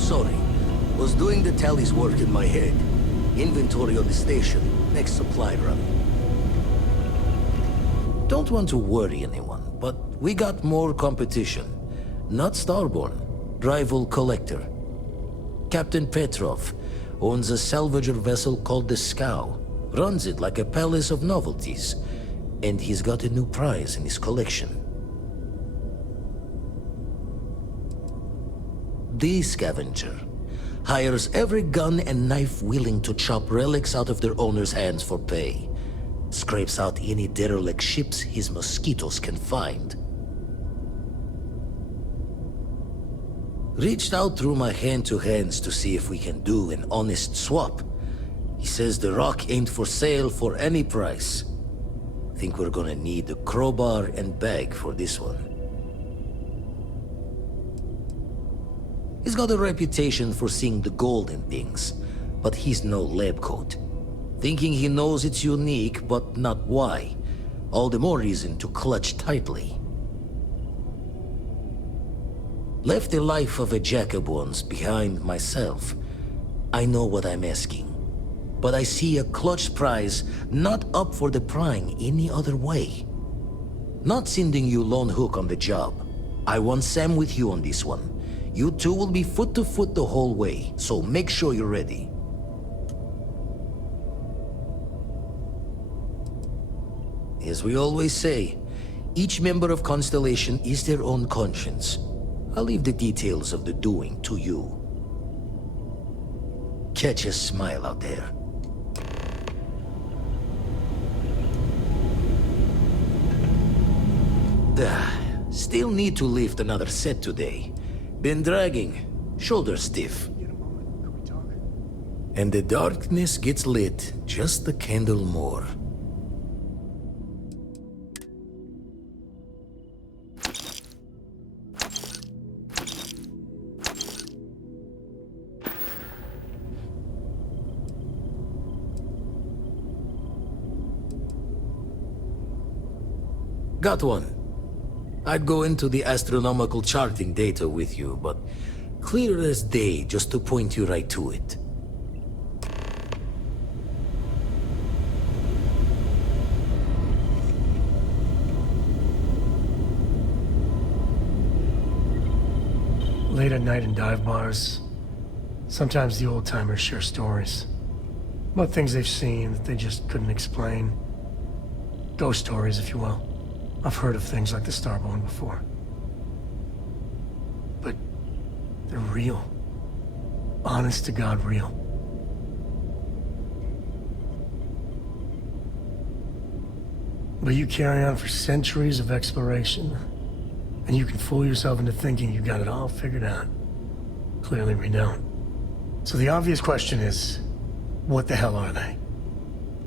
sorry. Was doing the tally's work in my head. Inventory on the station, next supply run. Don't want to worry anyone, but we got more competition. Not Starborn, rival collector. Captain Petrov owns a salvager vessel called the Scow. Runs it like a palace of novelties. And he's got a new prize in his collection. The Scavenger hires every gun and knife willing to chop relics out of their owner's hands for pay. Scrapes out any derelict ships his mosquitoes can find. Reached out through my hand-to-hands to see if we can do an honest swap. He says the rock ain't for sale for any price. Think we're gonna need a crowbar and bag for this one. He's got a reputation for seeing the gold in things, but he's no lab coat. Thinking he knows it's unique, but not why. All the more reason to clutch tightly. Left the life of a jack-of-ones behind myself. I know what I'm asking. But I see a clutch prize not up for the prying any other way. Not sending you lone hook on the job. I want Sam with you on this one. You two will be foot to foot the whole way, so make sure you're ready. As we always say, each member of Constellation is their own conscience. I'll leave the details of the doing to you. Catch a smile out there. Still need to lift another set today. Been dragging, shoulder stiff. And the darkness gets lit just a candle more. Got one. I'd go into the astronomical charting data with you, but clear as day just to point you right to it. Late at night in dive bars, sometimes the old-timers share stories about things they've seen that they just couldn't explain. Ghost stories, if you will. I've heard of things like the Starborn before. But they're real. Honest to God, real. But you carry on for centuries of exploration, and you can fool yourself into thinking you got it all figured out. Clearly we don't. So the obvious question is, what the hell are they?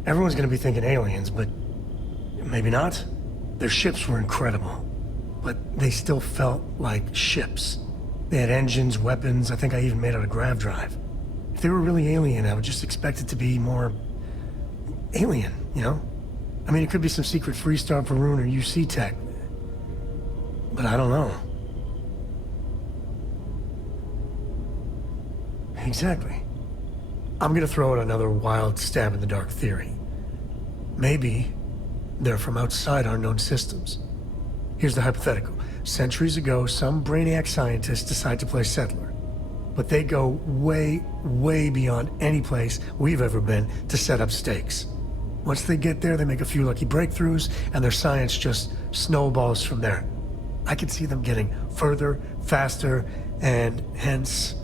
Everyone's gonna be thinking aliens, but maybe not. Their ships were incredible, but they still felt like ships. They had engines, weapons, I think I even made out a grav drive. If they were really alien, I would just expect it to be more alien, you know? I mean, it could be some secret Freestar Varun or UC tech, but I don't know. Exactly. I'm gonna throw out another wild stab in the dark theory. Maybe they're from outside our known systems. Here's the hypothetical. Centuries ago, some brainiac scientists decide to play settler. But they go way, way beyond any place we've ever been to set up stakes. Once they get there, they make a few lucky breakthroughs, and their science just snowballs from there. I could see them getting further, faster, and hence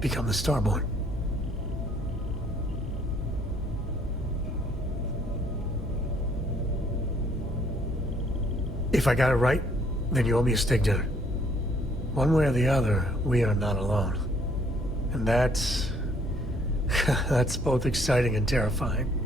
become the Starborn. If I got it right, then you owe me a steak dinner. One way or the other, we are not alone. And that's that's both exciting and terrifying.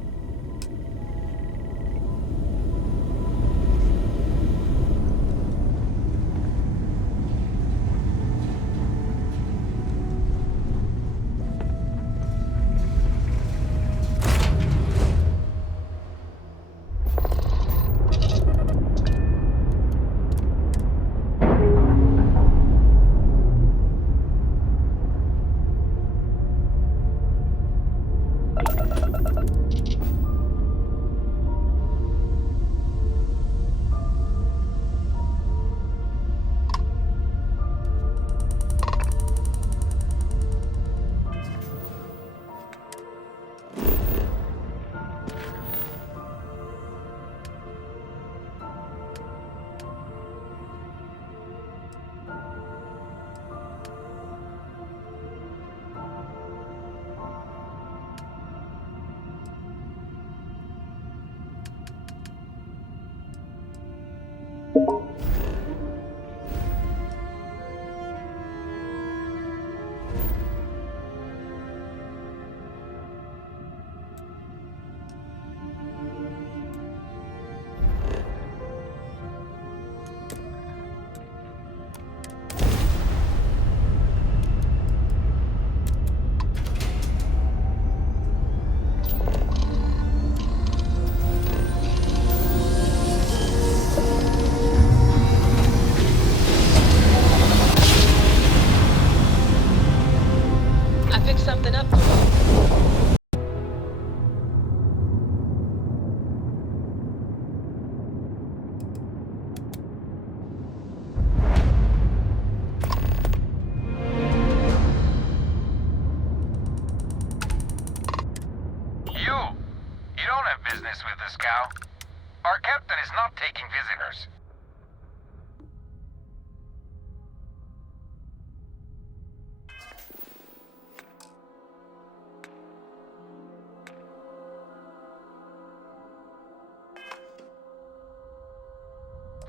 pick something up for you. You don't have business with this cow. Our captain is not taking visitors.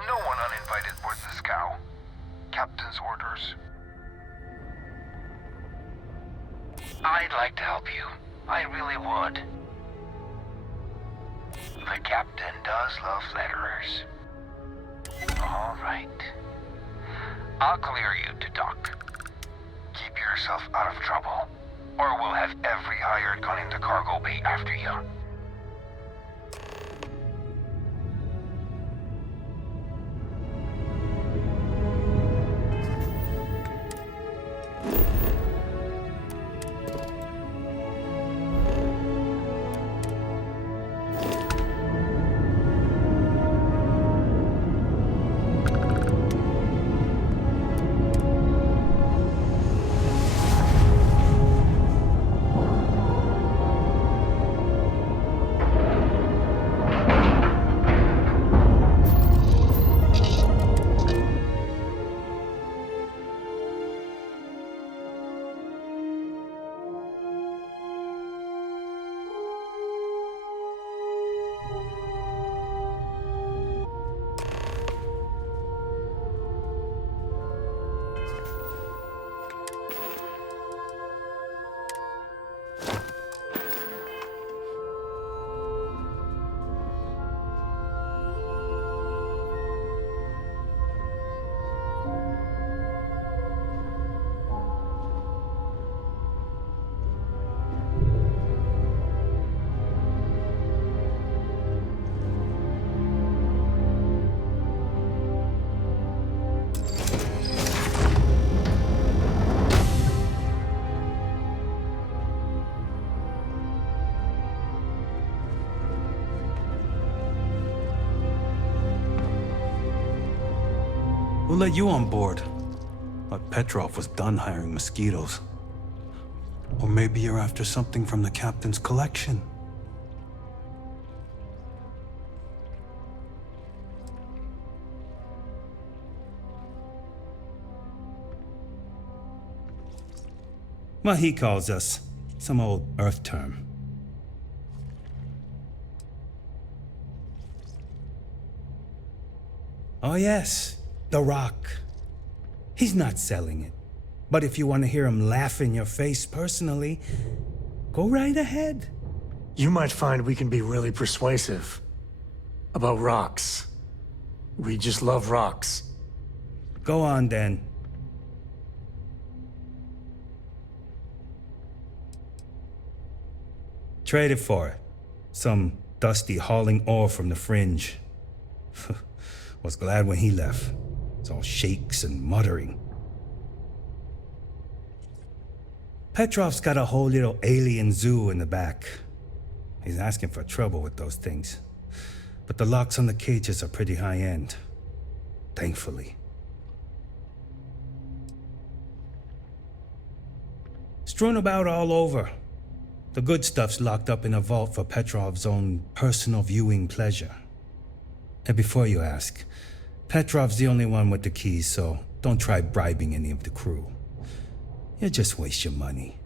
No one uninvited boards this cow. Captain's orders. I'd like to help you. I really would. The captain does love letterers. All right. I'll clear you to dock. Keep yourself out of trouble, or we'll have every hired gun in the cargo bay after you. Who let you on board? Thought Petrov was done hiring mosquitoes. Or maybe you're after something from the captain's collection. Well, he calls us. Some old Earth term. Oh yes, the Rock. He's not selling it. But if you want to hear him laugh in your face personally, go right ahead. You might find we can be really persuasive. About rocks. We just love rocks. Go on then. Trade it for it. Some dusty hauling ore from the fringe. Was glad when he left. It's all shakes and muttering. Petrov's got a whole little alien zoo in the back. He's asking for trouble with those things. But the locks on the cages are pretty high-end. Thankfully. Strewn about all over. The good stuff's locked up in a vault for Petrov's own personal viewing pleasure. And before you ask, Petrov's the only one with the keys, so don't try bribing any of the crew. You'll just waste your money.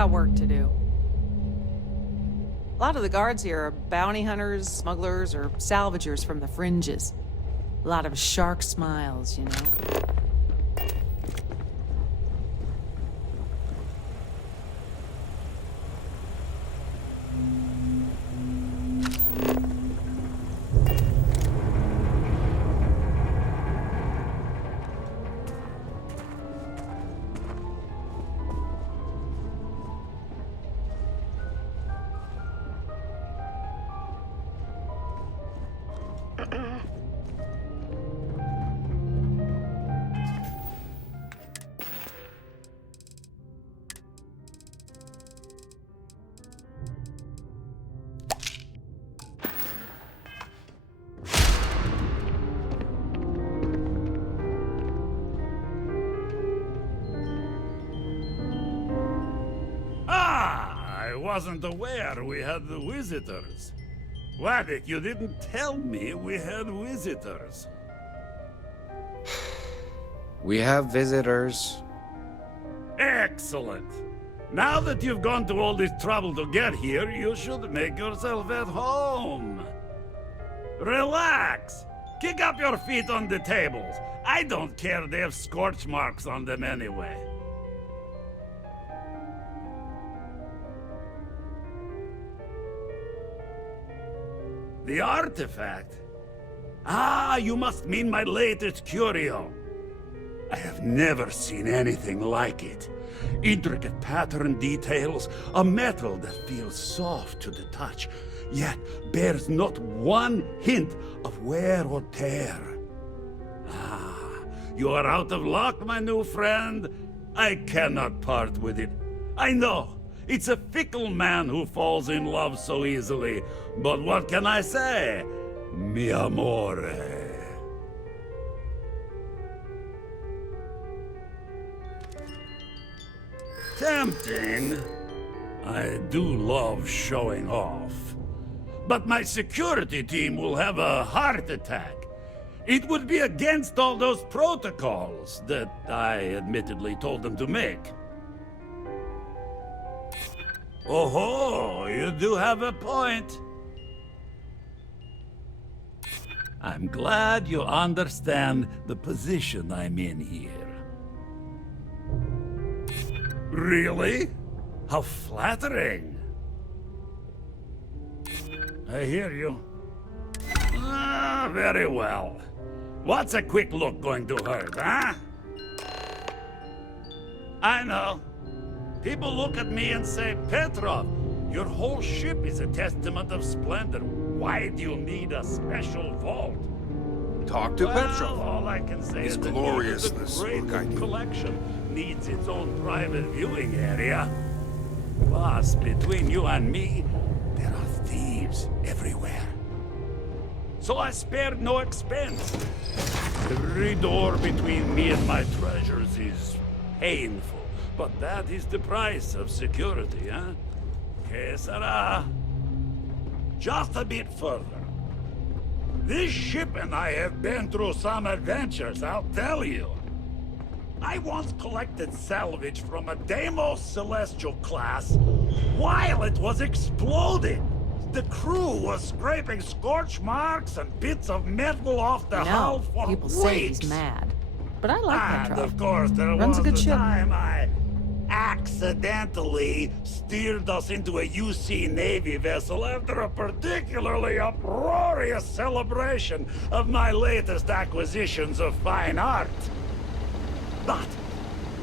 got work to do. A lot of the guards here are bounty hunters, smugglers, or salvagers from the fringes. A lot of shark smiles, you know? I wasn't aware we had visitors. Waddick, you didn't tell me we had visitors. We have visitors. Excellent. Now that you've gone to all this trouble to get here, you should make yourself at home. Relax. Kick up your feet on the tables. I don't care they have scorch marks on them anyway. The artifact? Ah, you must mean my latest curio. I have never seen anything like it. Intricate pattern details, a metal that feels soft to the touch, yet bears not one hint of wear or tear. Ah, you are out of luck, my new friend. I cannot part with it. I know. It's a fickle man who falls in love so easily. But what can I say? Mi amore. Tempting. I do love showing off. But my security team will have a heart attack. It would be against all those protocols that I admittedly told them to make. Oh, you do have a point. I'm glad you understand the position I'm in here. Really? How flattering. I hear you. Ah, very well. What's a quick look going to hurt, huh? I know. People look at me and say, Petrov, your whole ship is a testament of splendor. Why do you need a special vault? Talk to Well, Petrov. all I can say His is that gloriousness the will great guide you. collection needs its own private viewing area. Plus, between you and me, there are thieves everywhere. So I spared no expense. Every door between me and my treasures is painful. But that is the price of security, huh? Que sera? Just a bit further. This ship and I have been through some adventures, I'll tell you. I once collected salvage from a Deimos Celestial class while it was exploding. The crew was scraping scorch marks and bits of metal off the hull No, for people say weeks. he's mad. But I like And Petrov. of course, there Runs a was good the ship. time I accidentally steered us into a UC Navy vessel after a particularly uproarious celebration of my latest acquisitions of fine art. But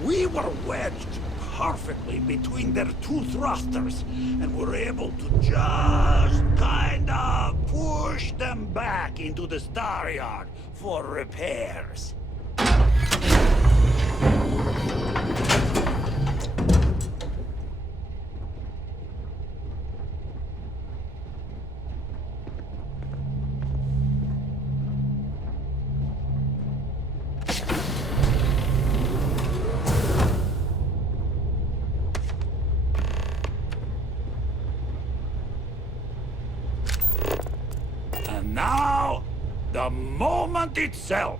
we were wedged perfectly between their two thrusters and were able to just kind of push them back into the star yard for repairs. And now, the moment itself.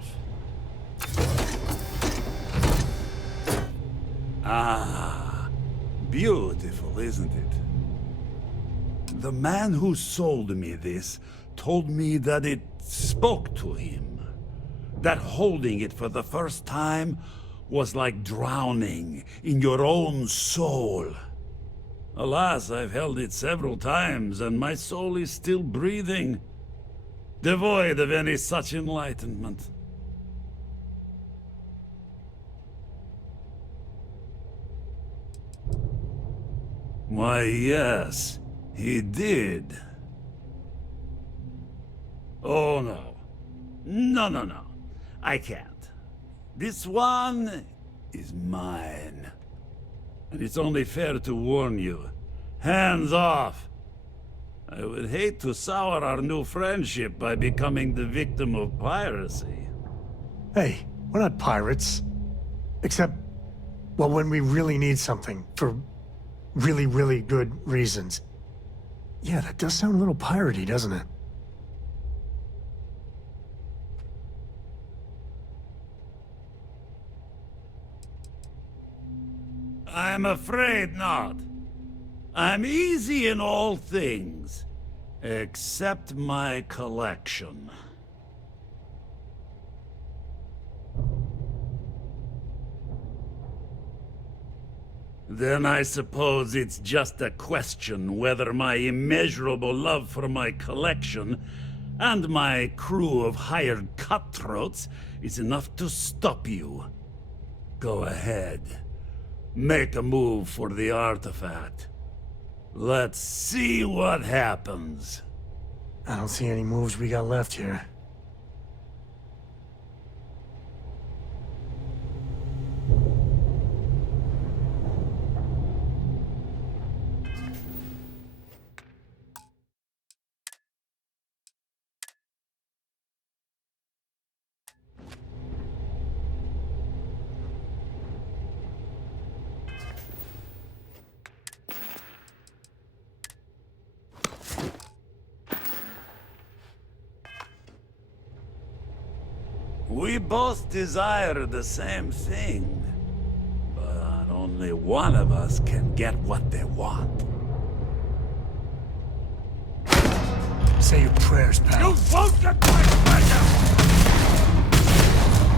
Ah, beautiful, isn't it? The man who sold me this told me that it spoke to him. That holding it for the first time was like drowning in your own soul. Alas, I've held it several times, and my soul is still breathing, devoid of any such enlightenment. Why, yes, he did. Oh, no. No. I can't. This one is mine. And it's only fair to warn you. Hands off! I would hate to sour our new friendship by becoming the victim of piracy. Hey, we're not pirates. Except, well, when we really need something for really, really good reasons. Yeah, that does sound a little piratey, doesn't it? I'm afraid not. I'm easy in all things, except my collection. Then I suppose it's just a question whether my immeasurable love for my collection and my crew of hired cutthroats is enough to stop you. Go ahead. Make a move for the artifact. Let's see what happens. I don't see any moves we got left here. We both desire the same thing, but only one of us can get what they want. Say your prayers, pal. You won't get my treasure!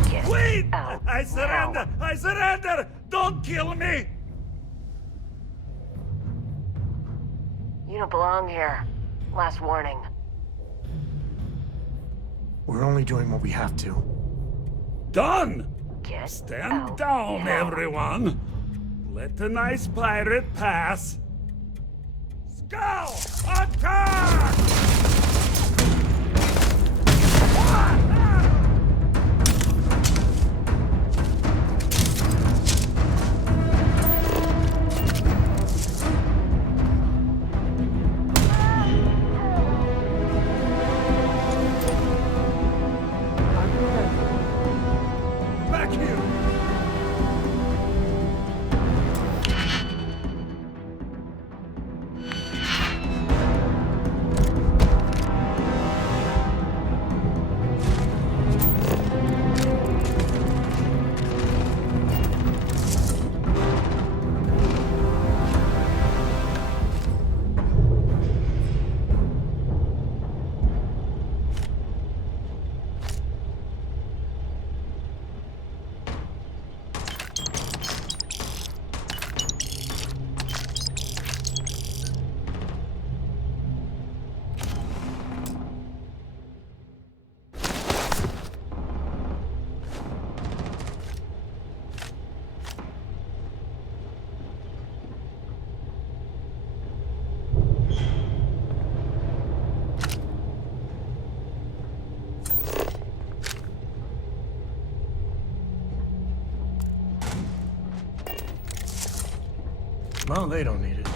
Get Wait! out I surrender! now. I surrender! Don't kill me! You don't belong here. Last warning. We're only doing what we have to. Done! Get Stand out down, now. everyone! Let the nice pirate pass! Scow! Attack! Back here! Well, they don't need it.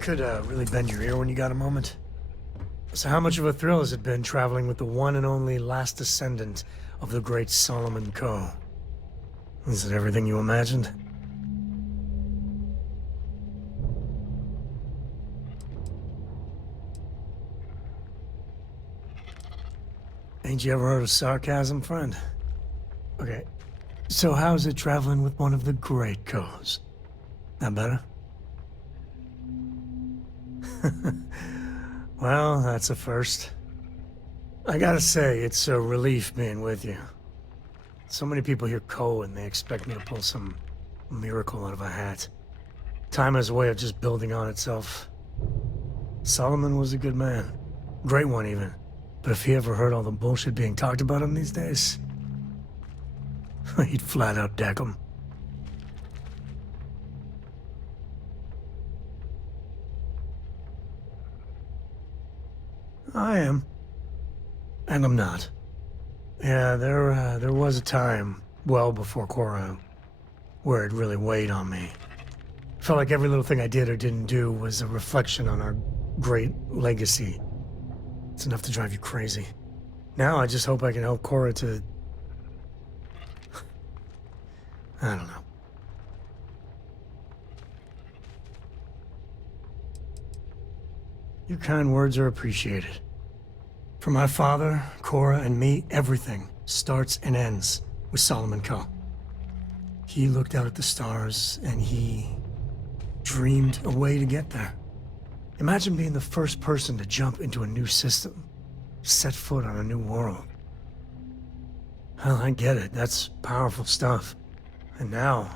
Could really bend your ear when you got a moment. So how much of a thrill has it been traveling with the one and only last descendant of the great Solomon Coe? Is it everything you imagined? Ain't you ever heard of sarcasm, friend? Okay, so how's it traveling with one of the great Coes? That better? Well, that's a first. I gotta say, it's a relief being with you. So many people hear Coe and they expect me to pull some miracle out of a hat. Time has a way of just building on itself. Solomon was a good man. Great one, even. But if he ever heard all the bullshit being talked about him these days, he'd flat out deck him. I am. And I'm not. Yeah, there was a time, well before Cora, where it really weighed on me. Felt like every little thing I did or didn't do was a reflection on our great legacy. It's enough to drive you crazy. Now I just hope I can help Cora to... I don't know. Your kind words are appreciated. For my father, Cora, and me, everything starts and ends with Solomon Coe. He looked out at the stars, and he dreamed a way to get there. Imagine being the first person to jump into a new system, set foot on a new world. Hell, I get it. That's powerful stuff. And now...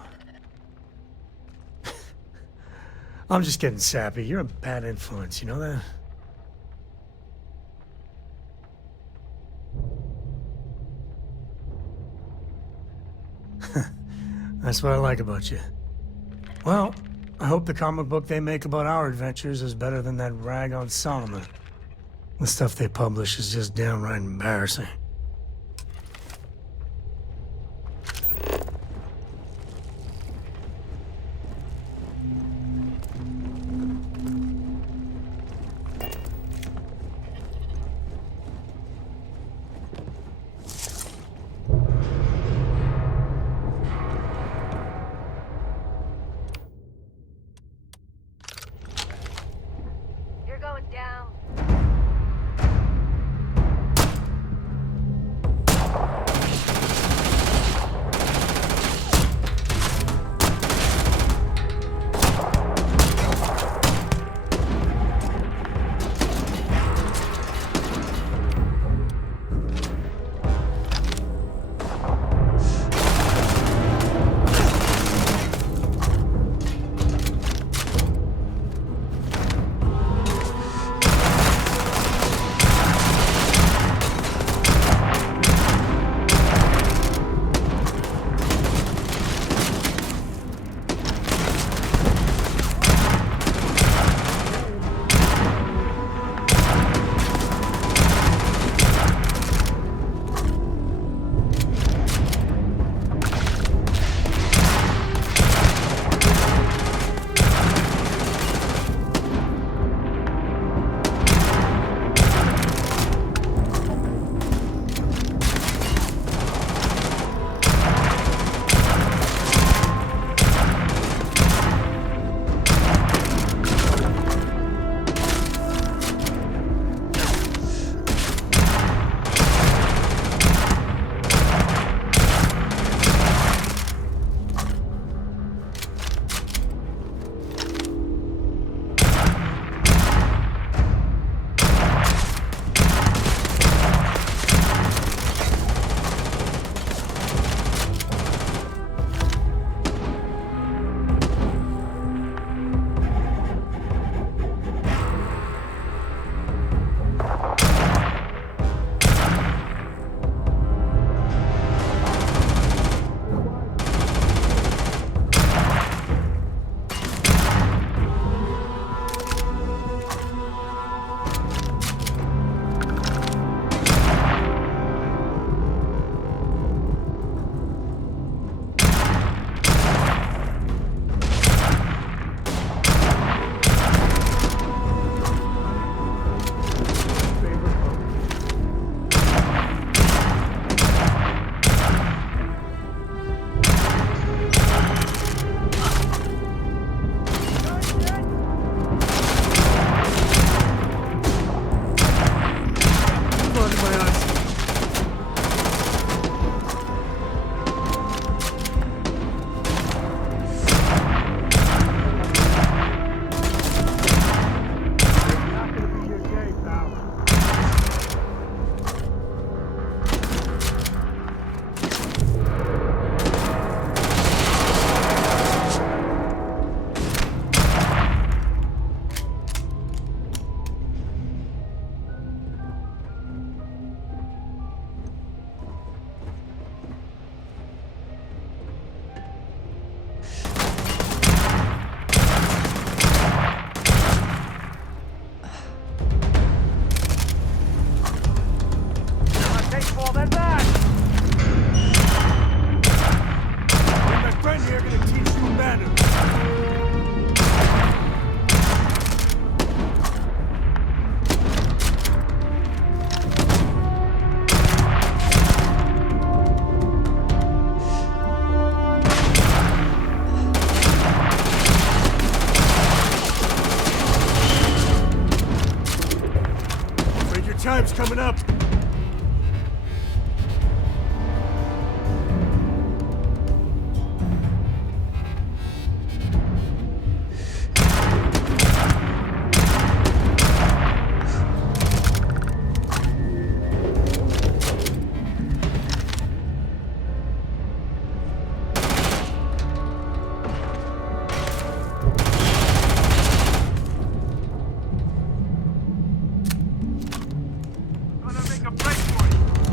I'm just getting sappy. You're a bad influence, you know that? That's what I like about you. Well, I hope the comic book they make about our adventures is better than that rag on Solomon. The stuff they publish is just downright embarrassing.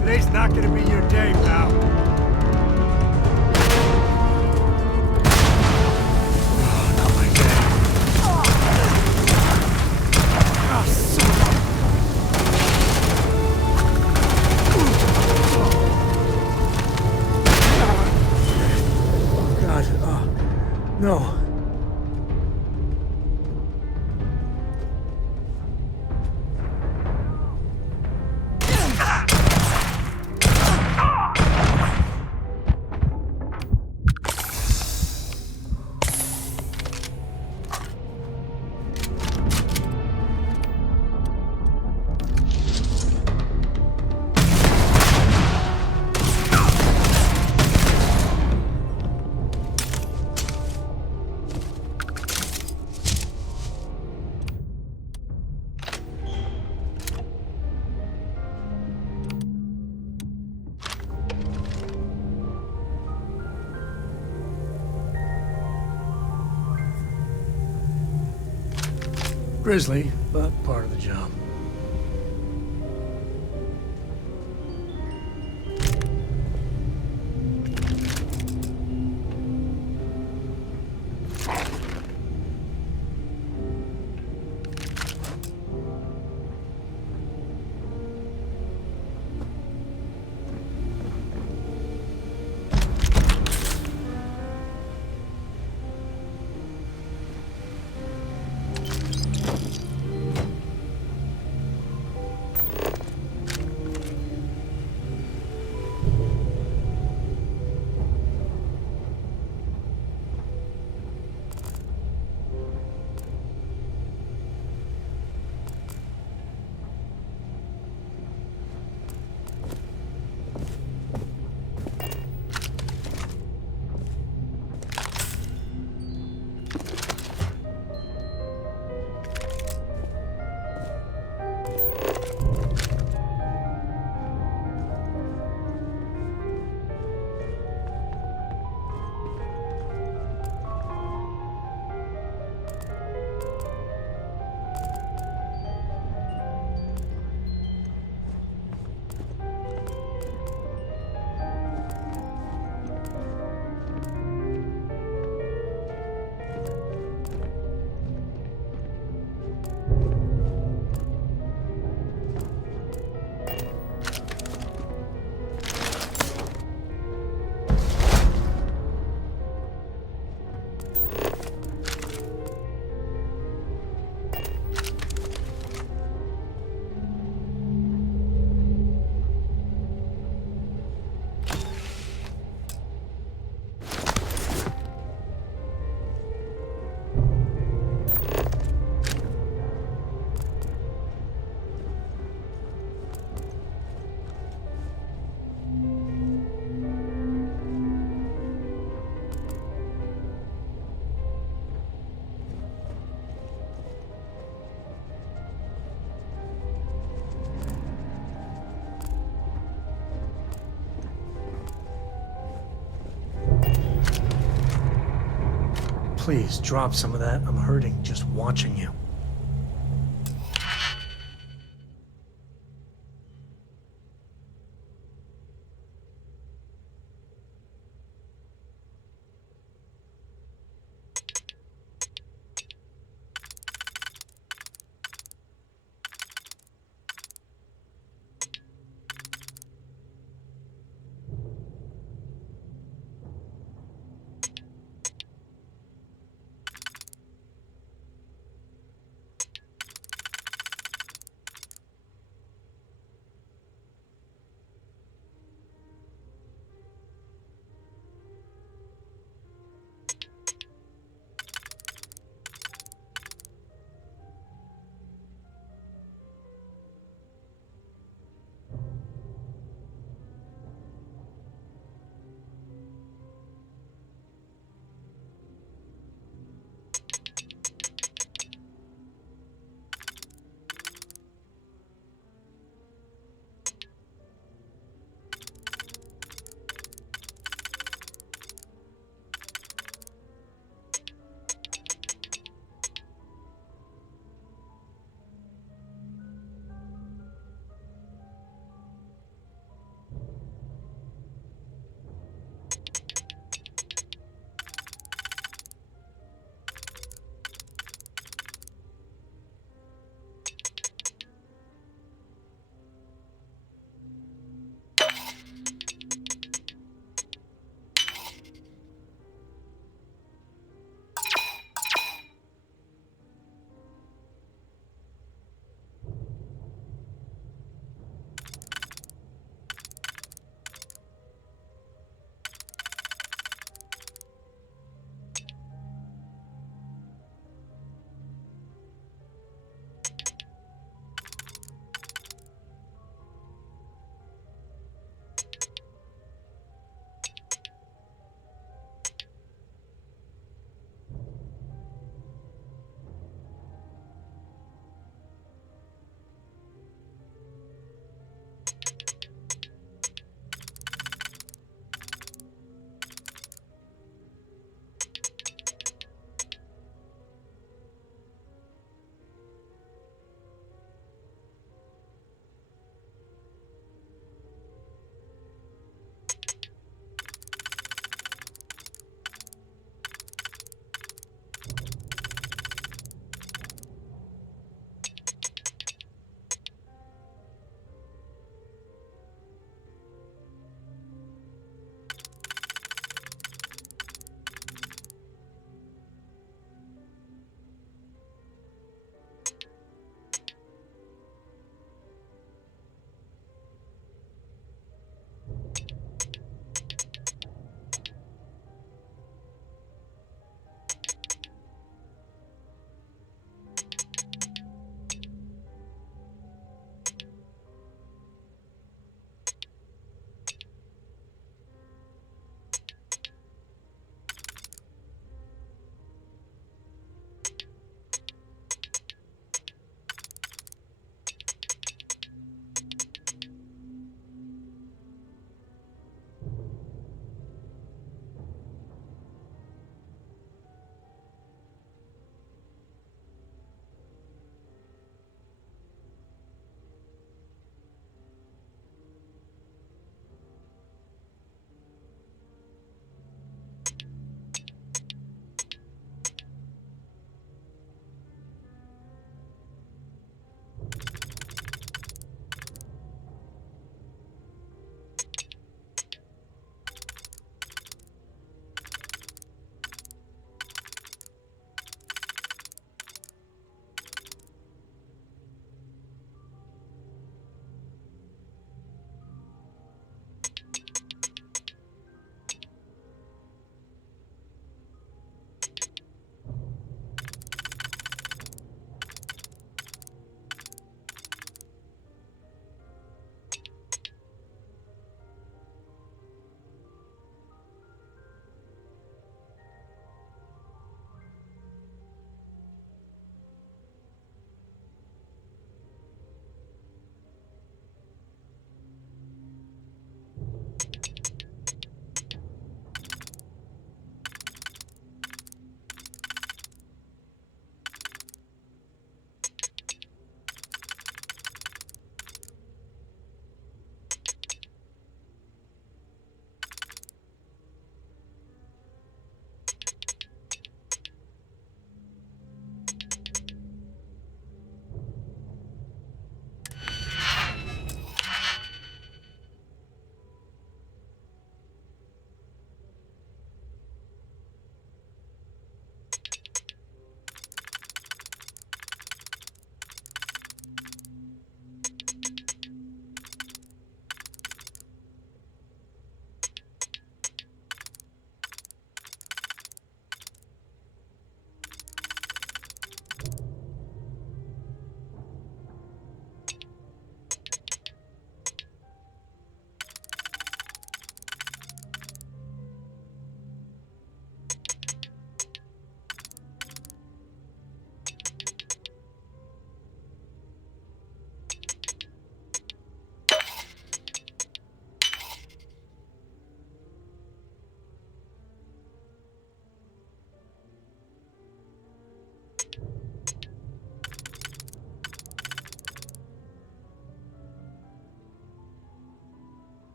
Today's not gonna be your day, pal. Not my day. Oh, son of a- God, no. Grisly, but part of the job. Please, drop some of that. I'm hurting just watching you.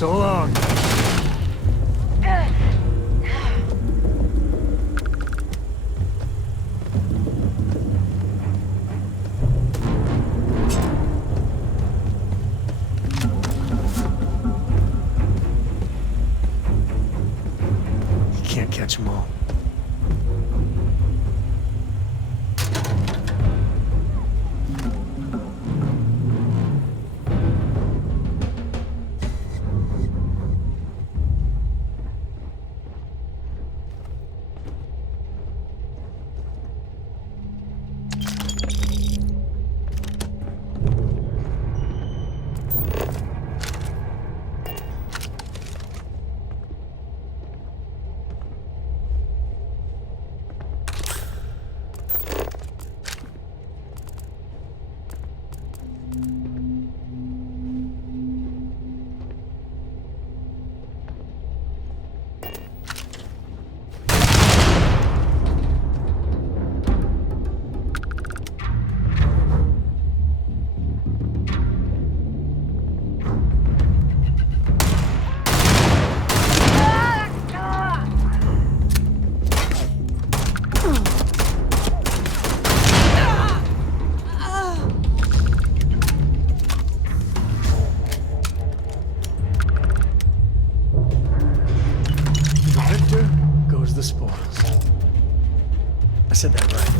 So long. You can't catch them all. The spoils. I said that right?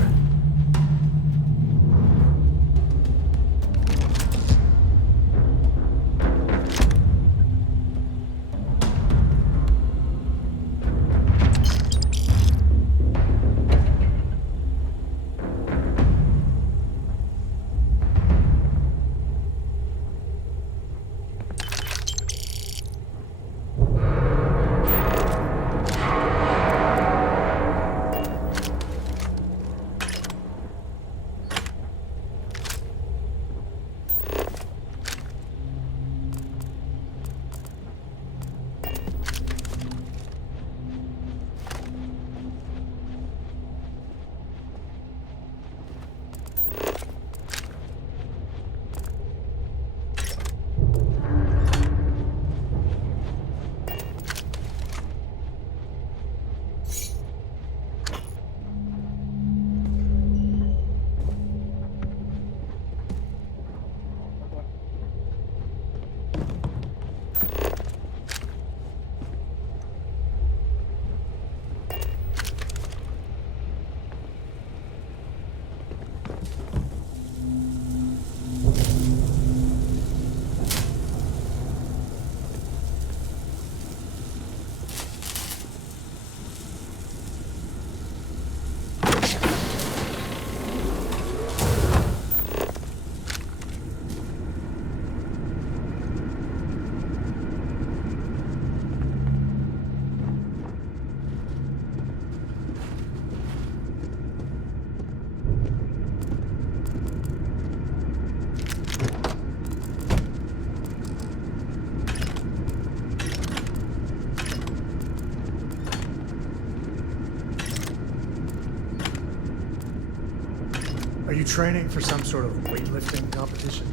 Are you training for some sort of weightlifting competition?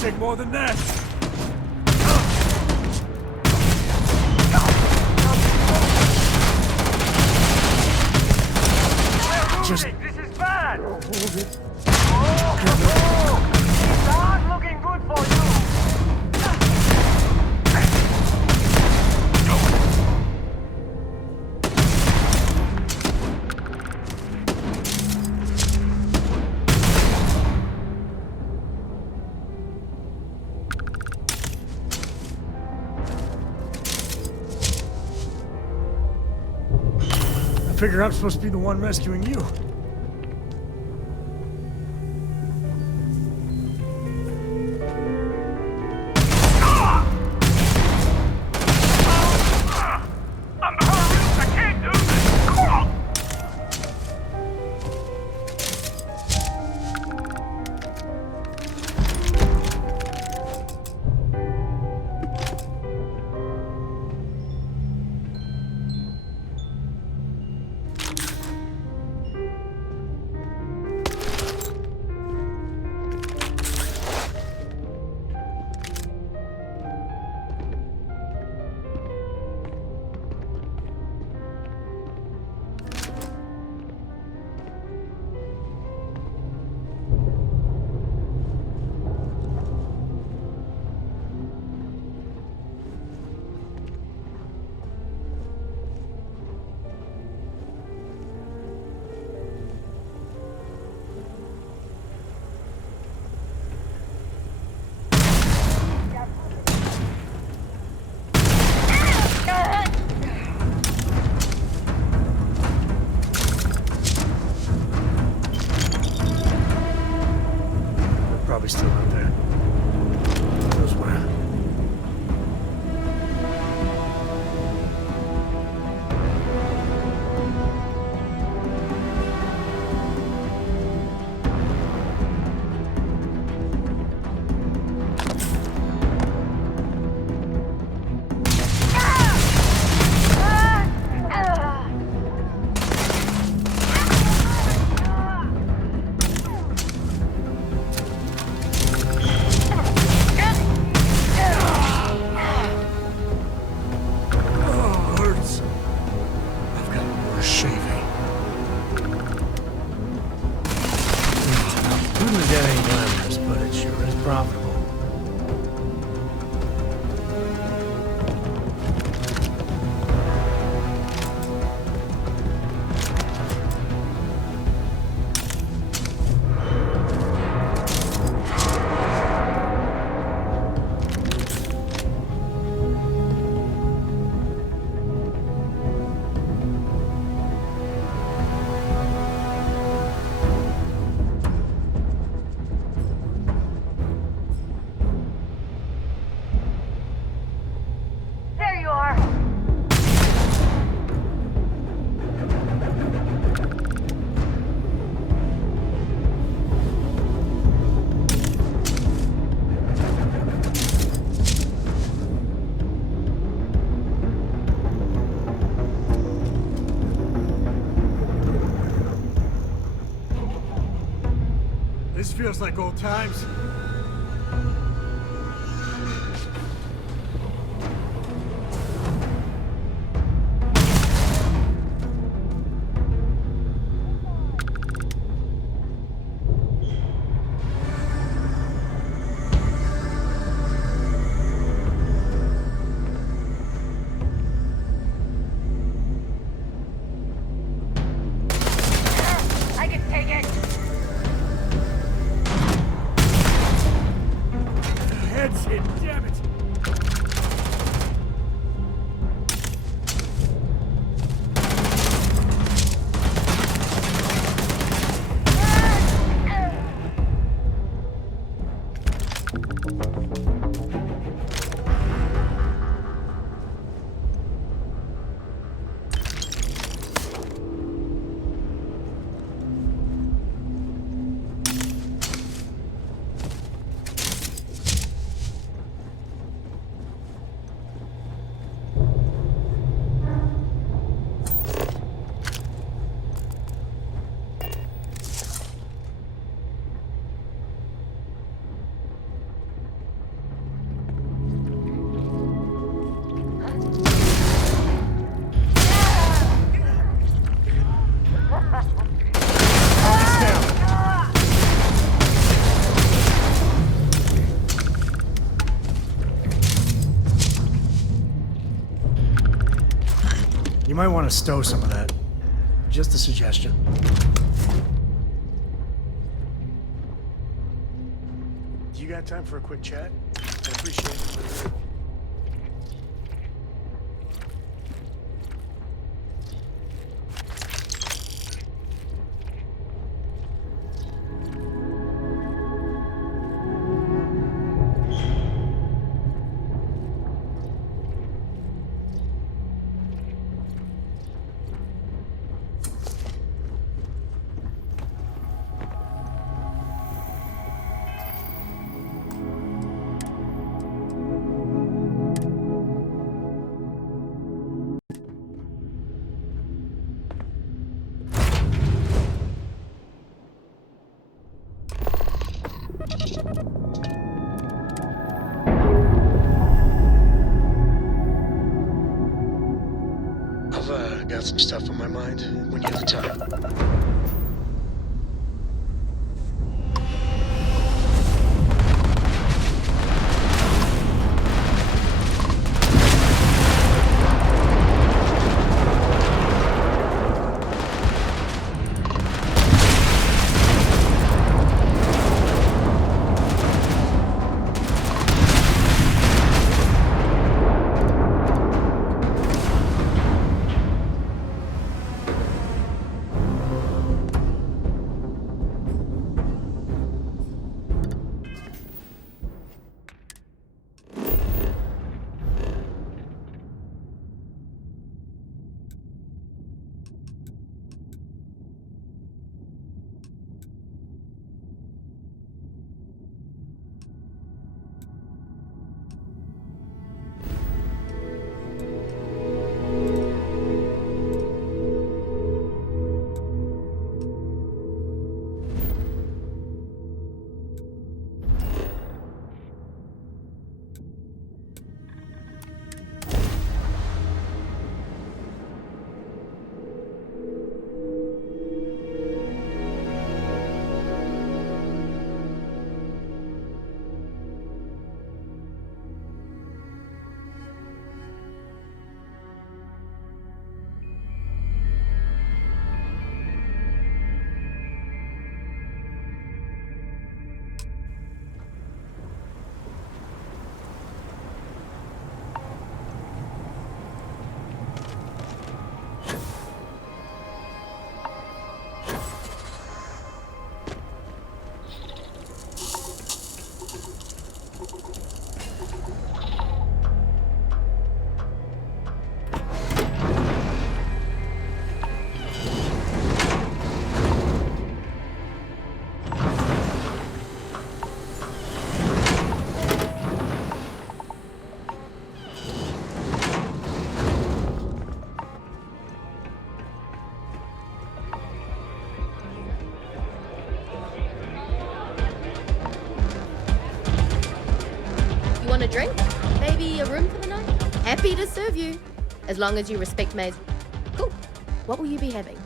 take more than that. Just... This is bad! Oh, it's not looking good for you! I figure I'm supposed to be the one rescuing you. probably still out there. Who knows where? This feels like old times. I can take it. Head's hit, damn it! You might want to stow some of that. Just a suggestion. Do you got time for a quick chat? I appreciate it. I've got some stuff on my mind when you have the time. Want a drink? Maybe a room for the night? Happy to serve you. As long as you respect May's... Cool. What will you be having?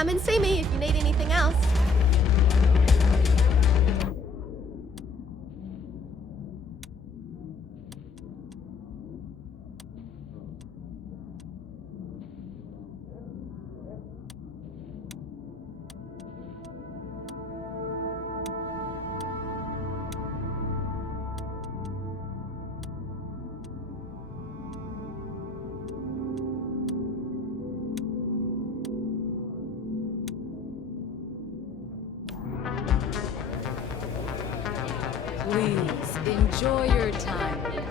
Come and see me if you need anything else. Please, enjoy your time here.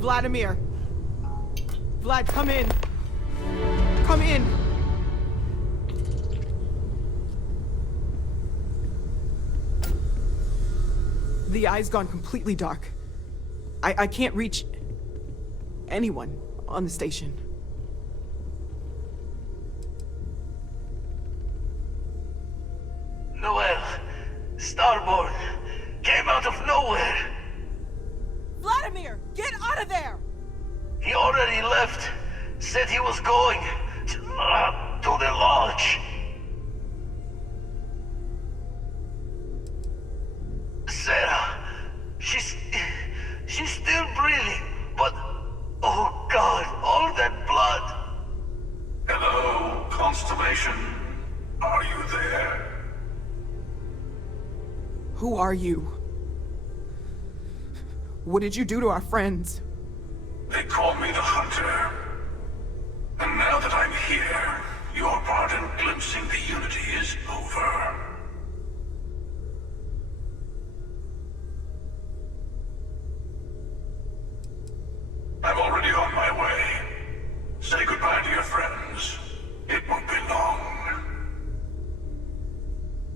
Vladimir! Vlad, come in! Come in! The eye's gone completely dark. I can't reach anyone on the station. Noel, Starborn, came out of nowhere. Vladimir, get out of there! He already left. Said he was going to the lodge. Sarah, she's still breathing, but oh God, all that blood. Hello, Constellation. Are you there? Who are you? What did you do to our friends? They call me the Hunter. And now that I'm here, your part in glimpsing the Unity is over. I'm already on my way. Say goodbye to your friends. It won't be long.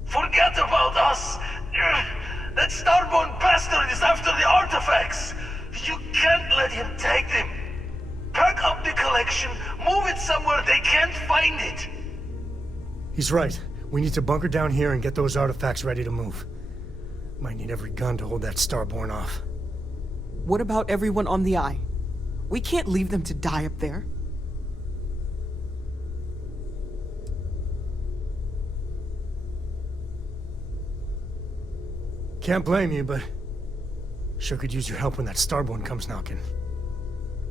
Forget about us! That Starborn bastard is after the artifacts! You can't let him take them! Pack up the collection, move it somewhere they can't find it! He's right. We need to bunker down here and get those artifacts ready to move. Might need every gun to hold that Starborn off. What about everyone on the Eye? We can't leave them to die up there. Can't blame you, but sure could use your help when that Starborn comes knocking.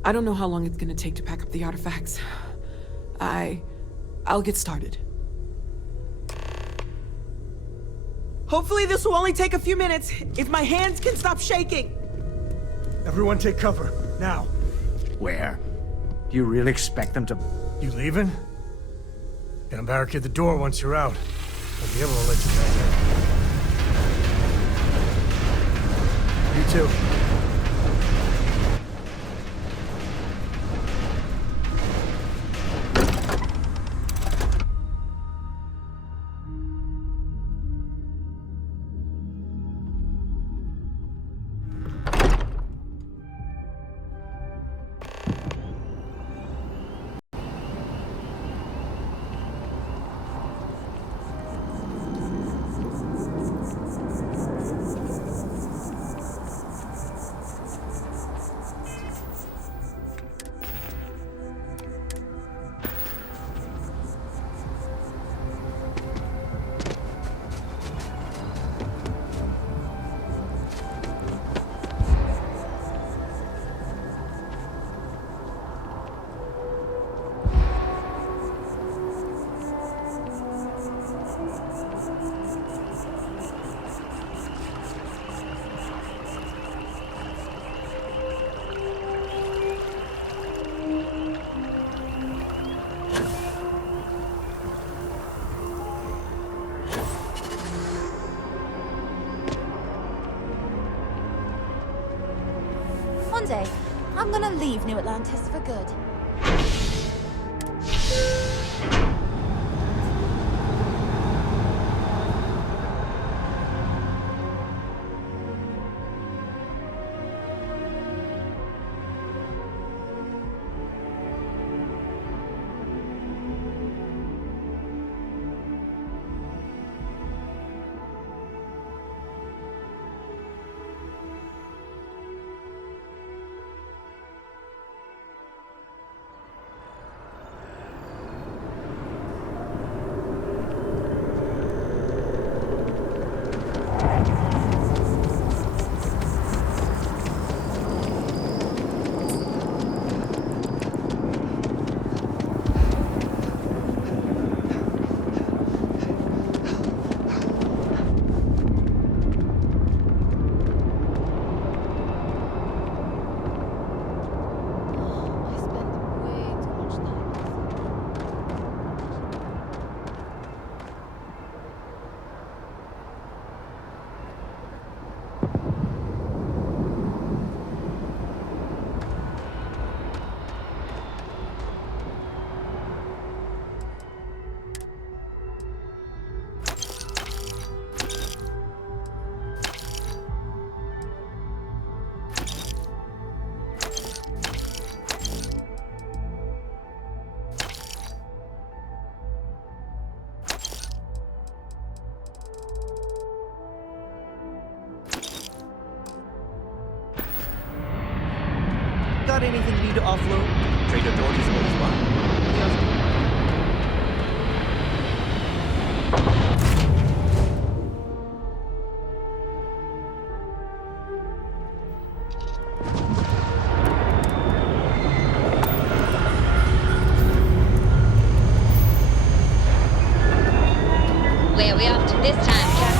I don't know how long it's gonna take to pack up the artifacts. I'll get started. Hopefully this will only take a few minutes, if my hands can stop shaking. Everyone take cover, now. Where? Do you really expect them to... You leaving? Gonna barricade the door once you're out. I'll be able to let you back in. You too. One day, I'm gonna leave New Atlantis for good. Got anything you need to offload? Trade authorities always by. Where are we off to this time, Captain?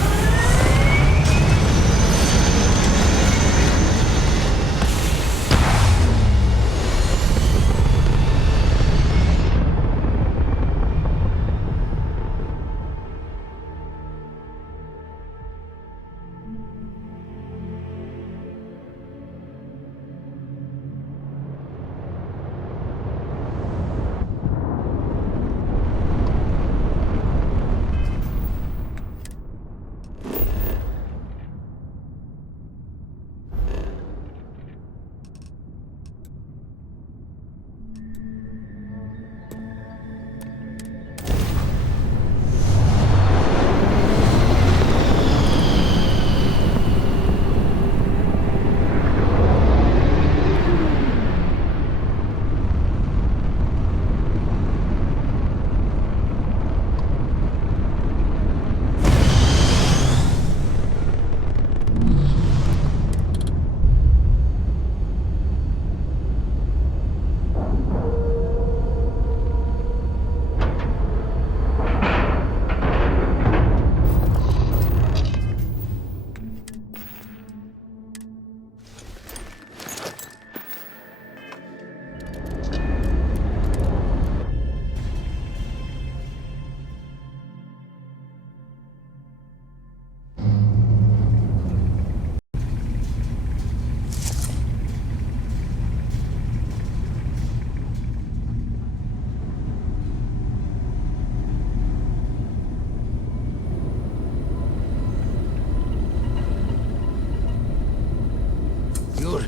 You're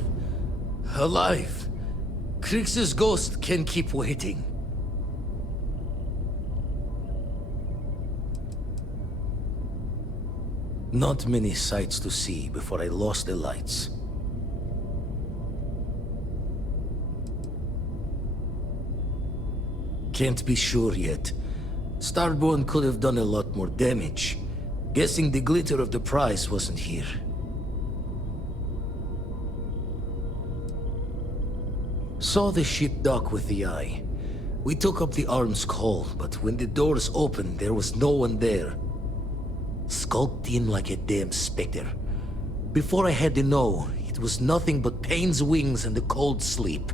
alive. Krix's ghost can keep waiting. Not many sights to see before I lost the lights. Can't be sure yet. Starborn could have done a lot more damage. Guessing the glitter of the prize wasn't here. Saw the ship dock with the eye. We took up the arms call, but when the doors opened, there was no one there. Skulked in like a damn specter. Before I had to know, it was nothing but pain's wings and a cold sleep.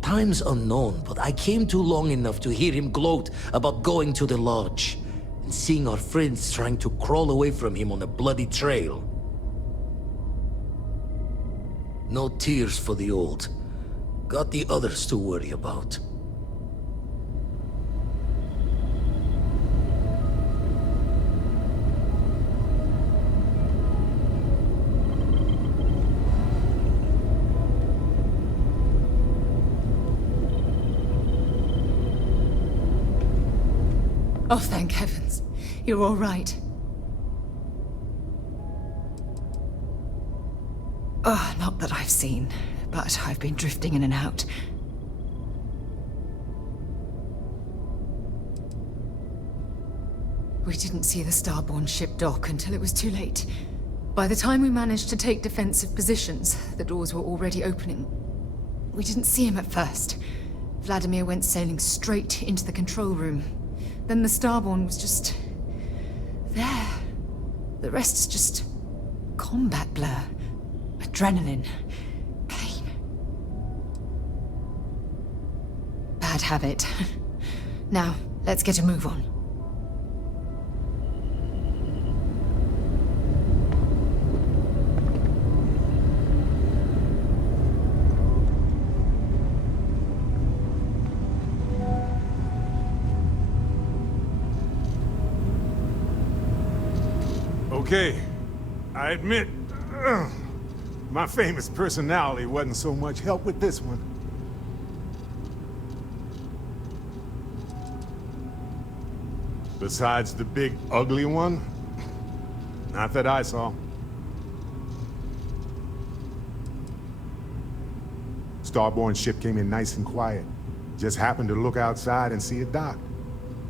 Time's unknown, but I came too long enough to hear him gloat about going to the lodge, and seeing our friends trying to crawl away from him on a bloody trail. No tears for the old. Got the others to worry about. Oh, thank heavens. You're all right. Oh, not that I've seen, but I've been drifting in and out. We didn't see the Starborn ship dock until it was too late. By the time we managed to take defensive positions, the doors were already opening. We didn't see him at first. Vladimir went sailing straight into the control room. Then the Starborn was just... there. The rest is just... combat blur. Adrenaline. Pain. Bad habit. Now, let's get a move on. Okay, I admit, my famous personality wasn't so much help with this one. Besides the big, ugly one, not that I saw. Starborn ship came in nice and quiet. Just happened to look outside and see it docked.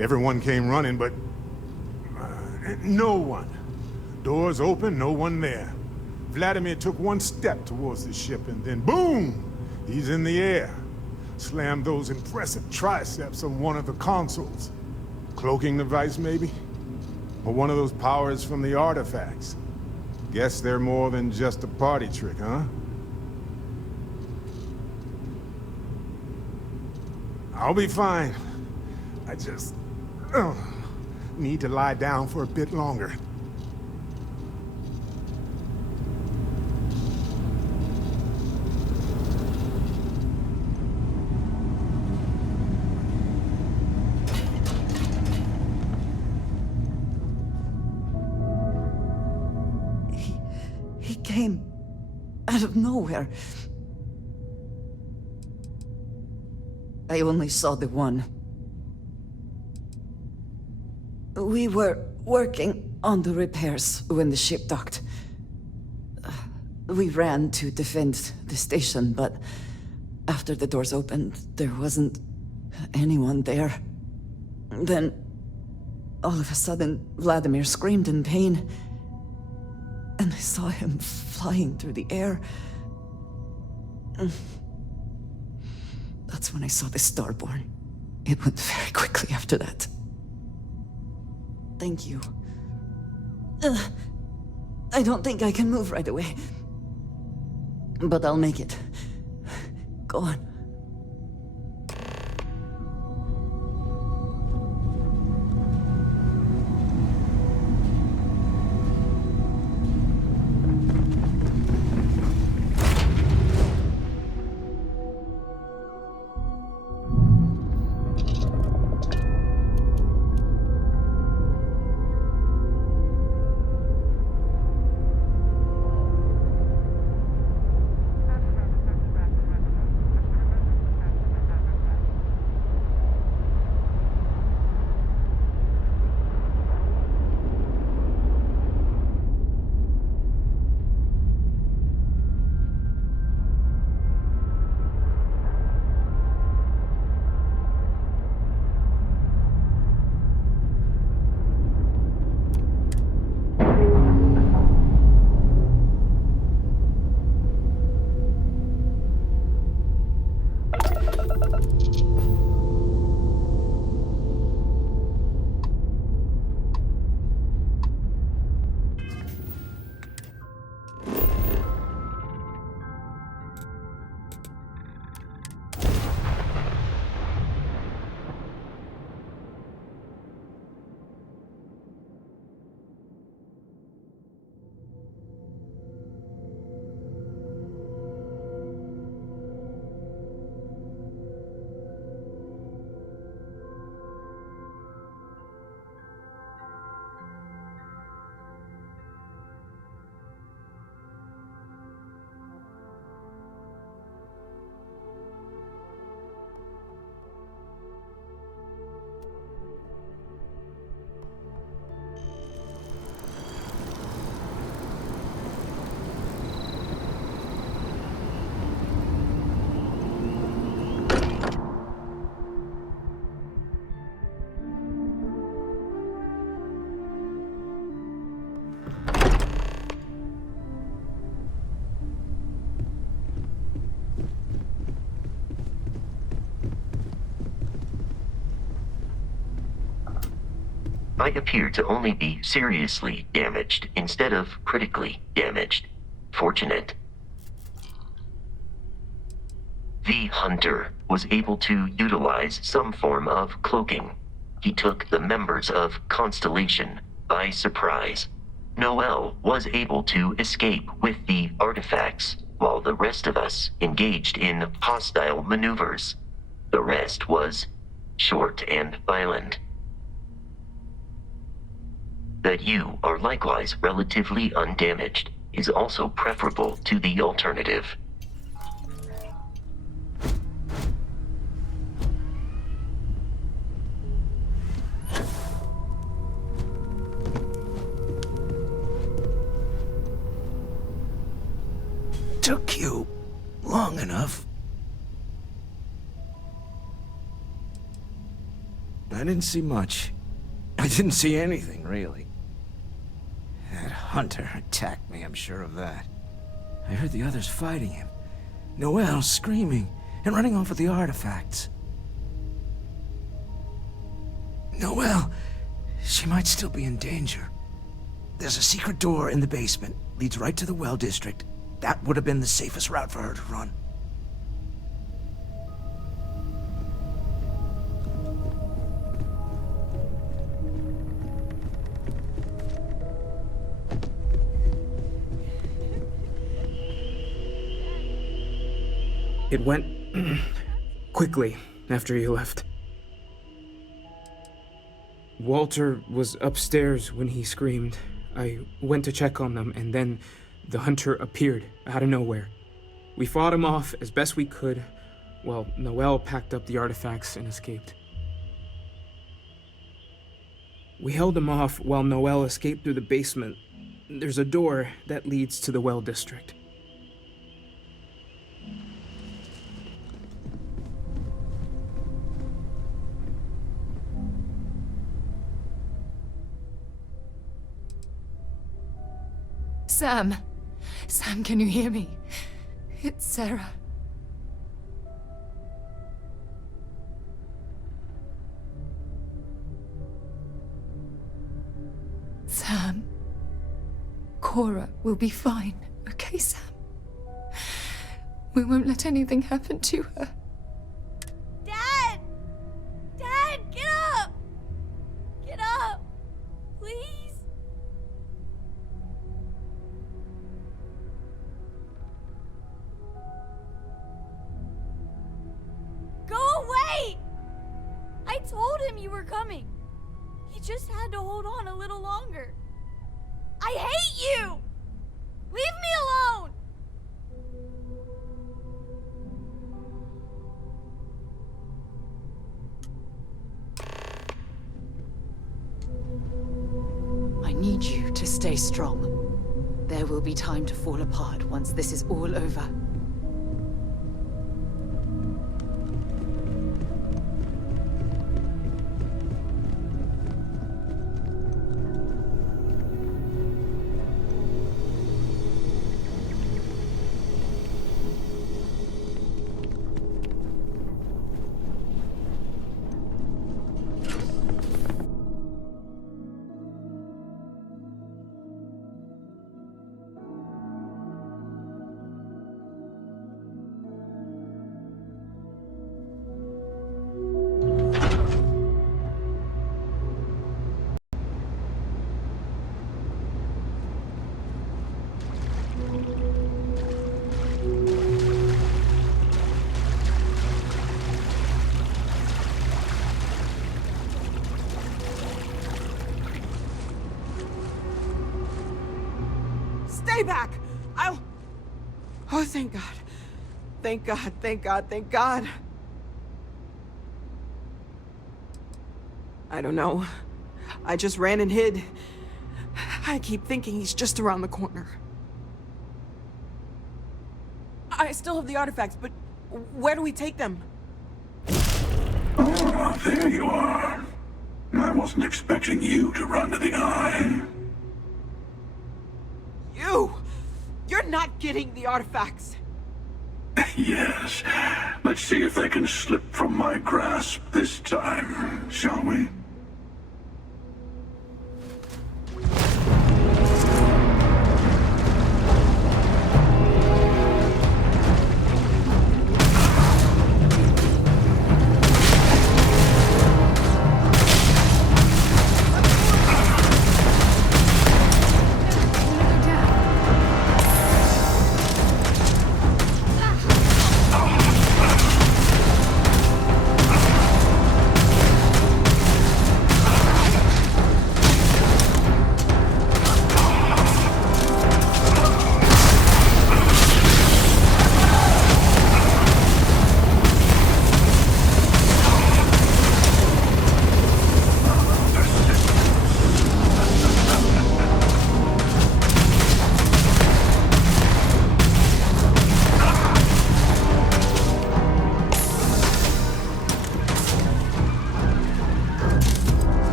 Everyone came running, but... no one. Doors open, no one there. Vladimir took one step towards the ship, and then boom! He's in the air. Slammed those impressive triceps on one of the consoles. Cloaking device, maybe? Or one of those powers from the artifacts. Guess they're more than just a party trick, huh? I'll be fine. I just... need to lie down for a bit longer. He came out of nowhere. I only saw the one. We were working on the repairs when the ship docked. We ran to defend the station, but after the doors opened, there wasn't anyone there. Then, all of a sudden, Vladimir screamed in pain, and I saw him flying through the air. That's when I saw the Starborn. It went very quickly after that. Thank you. I don't think I can move right away. But I'll make it. Go on. I appear to only be seriously damaged instead of critically damaged. Fortunate. The Hunter was able to utilize some form of cloaking. He took the members of Constellation by surprise. Noel was able to escape with the artifacts, while the rest of us engaged in hostile maneuvers. The rest was short and violent. That you are likewise relatively undamaged is also preferable to the alternative. Took you long enough. I didn't see much. I didn't see anything, really. That hunter attacked me, I'm sure of that. I heard the others fighting him. Noelle screaming and running off with the artifacts. Noelle, she might still be in danger. There's a secret door in the basement, leads right to the well district. That would have been the safest route for her to run. It went quickly after you left. Walter was upstairs when he screamed. I went to check on them, and then the hunter appeared out of nowhere. We fought him off as best we could, while Noelle packed up the artifacts and escaped. We held him off while Noelle escaped through the basement. There's a door that leads to the well district. Sam! Sam, can you hear me? It's Sarah. Sam. Cora will be fine, okay, Sam? We won't let anything happen to her. Dad! Dad, get up! Get up! Please? Go away! I told him you were coming. He just had to hold on a little longer. I hate you! Leave me alone! I need you to stay strong. There will be time to fall apart once this is all over. Stay back! Oh, thank God. Thank God, thank God, thank God. I don't know. I just ran and hid. I keep thinking he's just around the corner. I still have the artifacts, but where do we take them? Ah, there you are. I wasn't expecting you to run to the eye. You! You're not getting the artifacts! Yes. Let's see if they can slip from my grasp this time, shall we?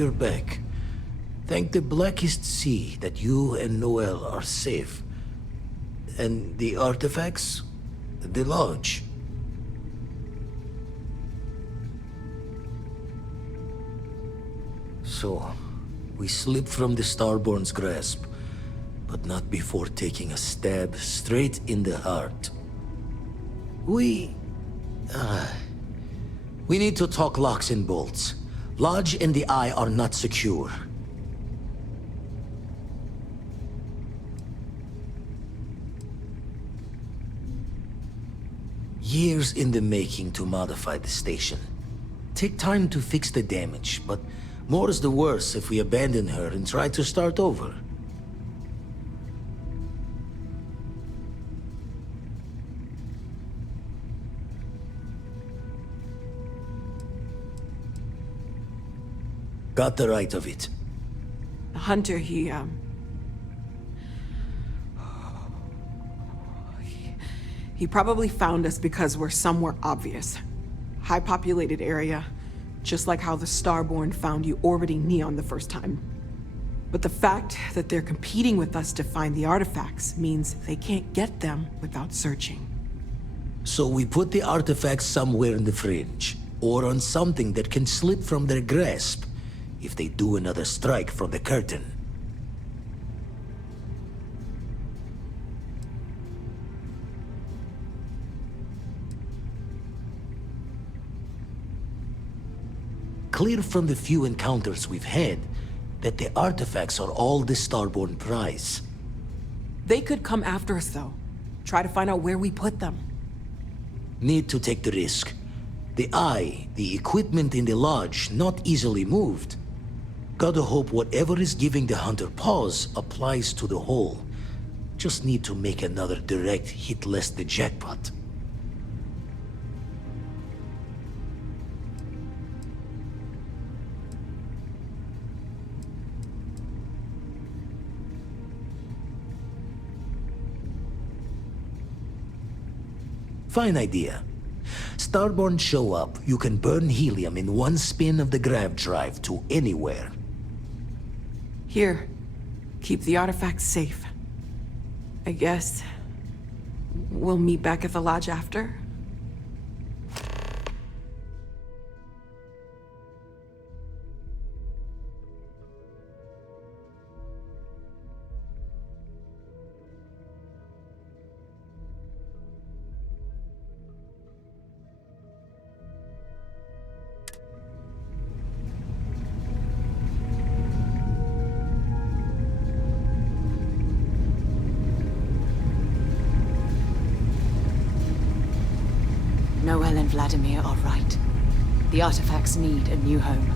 you're back. Thank the blackest sea that you and Noel are safe. And the artifacts? The lodge. So, we slipped from the Starborn's grasp, but not before taking a stab straight in the heart. We need to talk locks and bolts. Lodge and the Eye are not secure. Years in the making to modify the station. Take time to fix the damage, but more is the worse if we abandon her and try to start over. Got the right of it. The hunter, he probably found us because we're somewhere obvious. High-populated area, just like how the Starborn found you orbiting Neon the first time. But the fact that they're competing with us to find the artifacts means they can't get them without searching. So we put the artifacts somewhere in the fringe, or on something that can slip from their grasp if they do another strike from the curtain. Clear from the few encounters we've had that the artifacts are all the Starborn prize. They could come after us, though. Try to find out where we put them. Need to take the risk. The Eye, the equipment in the lodge, not easily moved. Gotta hope whatever is giving the hunter pause applies to the whole. Just need to make another direct hit less the jackpot. Fine idea. Starborn show up, you can burn helium in one spin of the grav drive to anywhere. Here, keep the artifacts safe. I guess we'll meet back at the lodge after? Noel and Vladimir are right. The artifacts need a new home.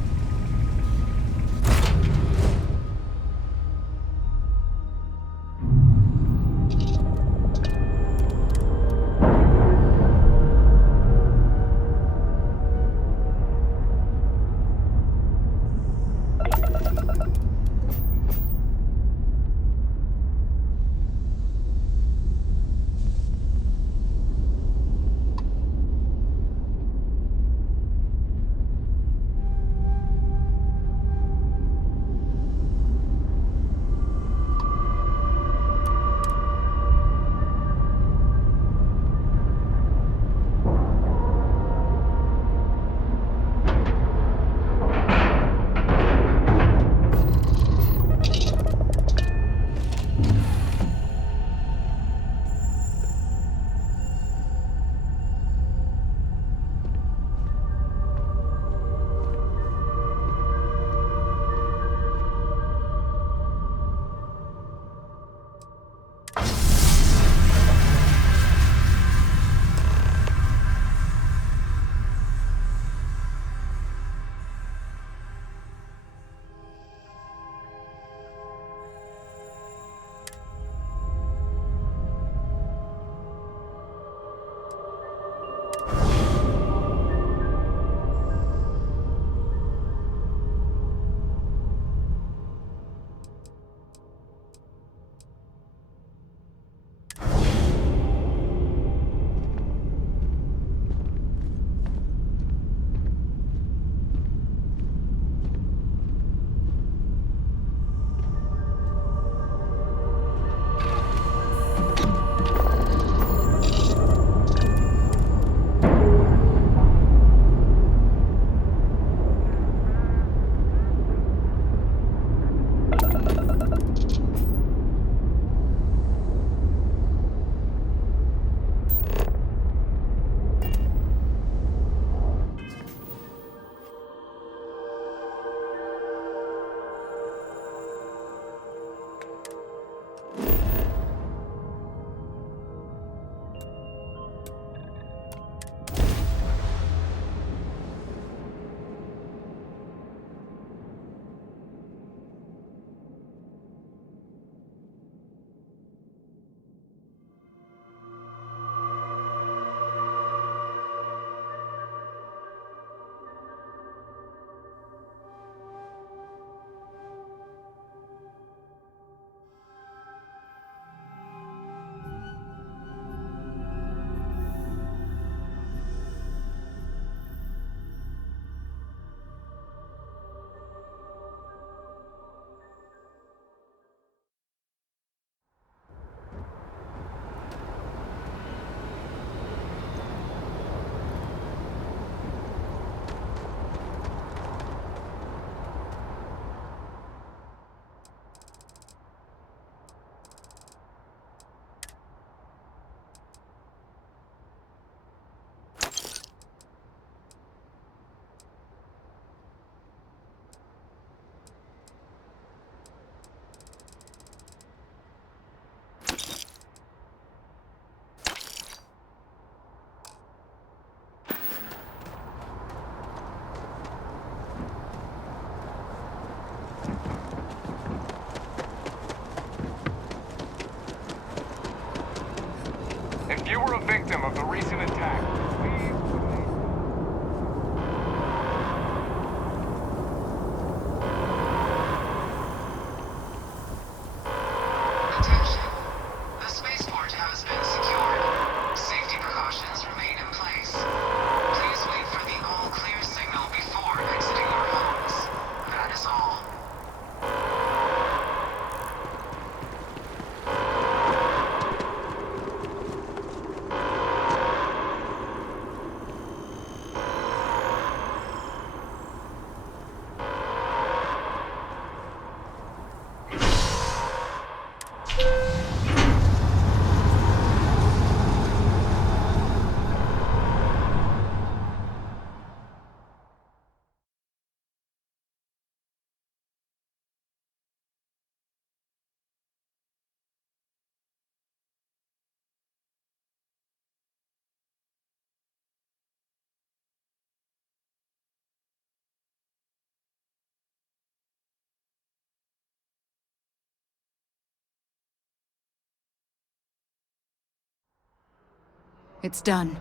It's done.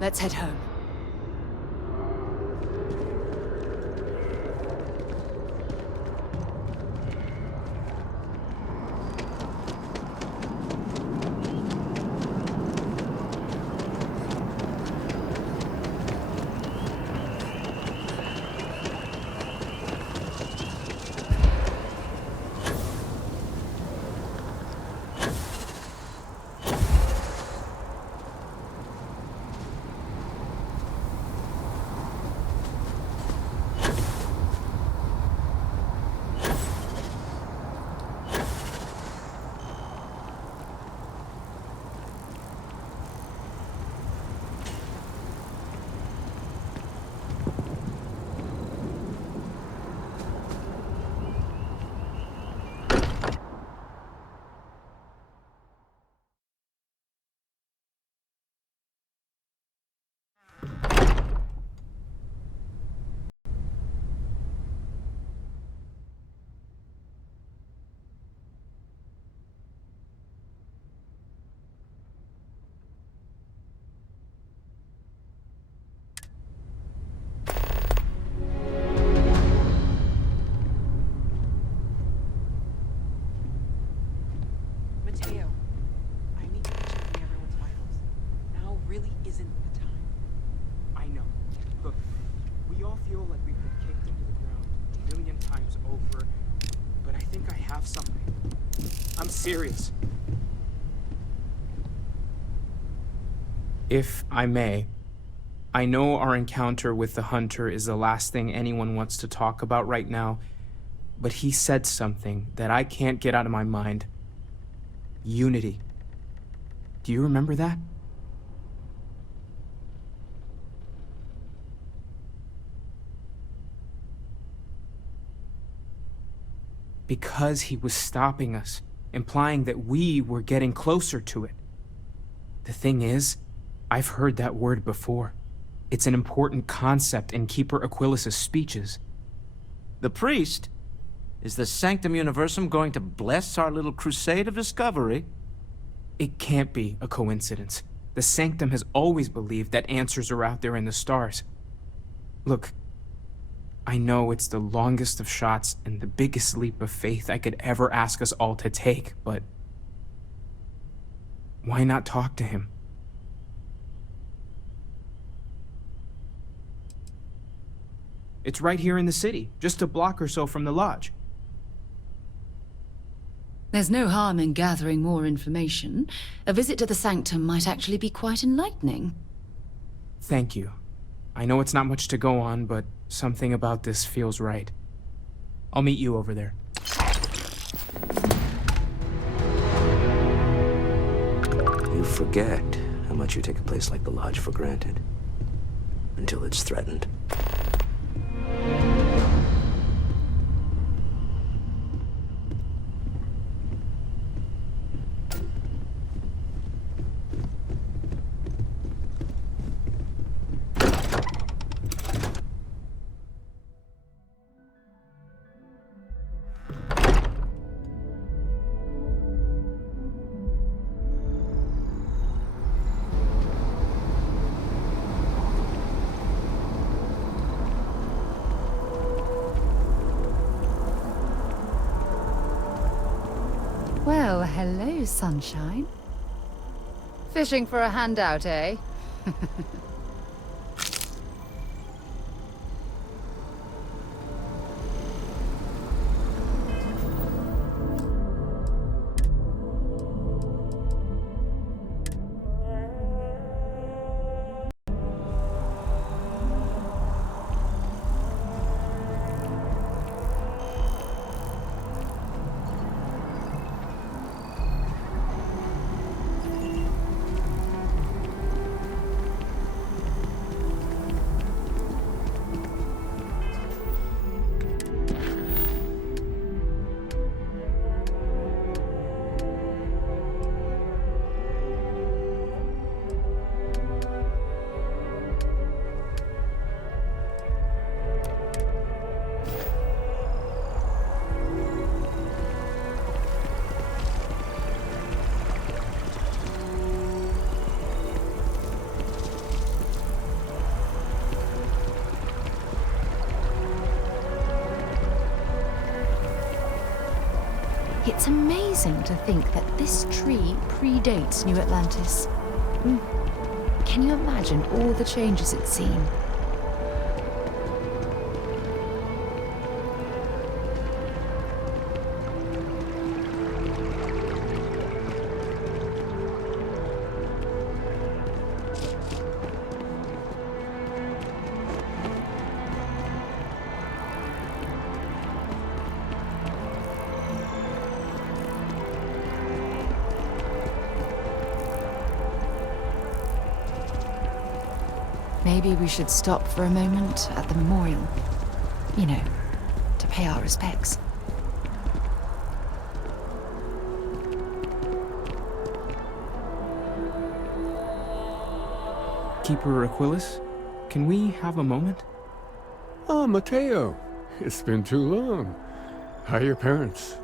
Let's head home. Serious. If I may, I know our encounter with the Hunter is the last thing anyone wants to talk about right now, but he said something that I can't get out of my mind. Unity. Do you remember that? Because he was stopping us, implying that we were getting closer to it. The thing is, I've heard that word before. It's an important concept in Keeper Aquilas's speeches. The priest? Is the Sanctum Universum going to bless our little crusade of discovery? It can't be a coincidence. The Sanctum has always believed that answers are out there in the stars. Look, I know it's the longest of shots and the biggest leap of faith I could ever ask us all to take, but why not talk to him? It's right here in the city, just a block or so from the lodge. There's no harm in gathering more information. A visit to the Sanctum might actually be quite enlightening. Thank you. I know it's not much to go on, but something about this feels right. I'll meet you over there. You forget how much you take a place like the Lodge for granted. Until it's threatened. Well, hello, sunshine. Fishing for a handout, eh? It's amazing to think that this tree predates New Atlantis. Can you imagine all the changes it's seen? Maybe we should stop for a moment at the memorial. You know, to pay our respects. Keeper Aquilus, can we have a moment? Oh, Mateo. It's been too long. How are your parents?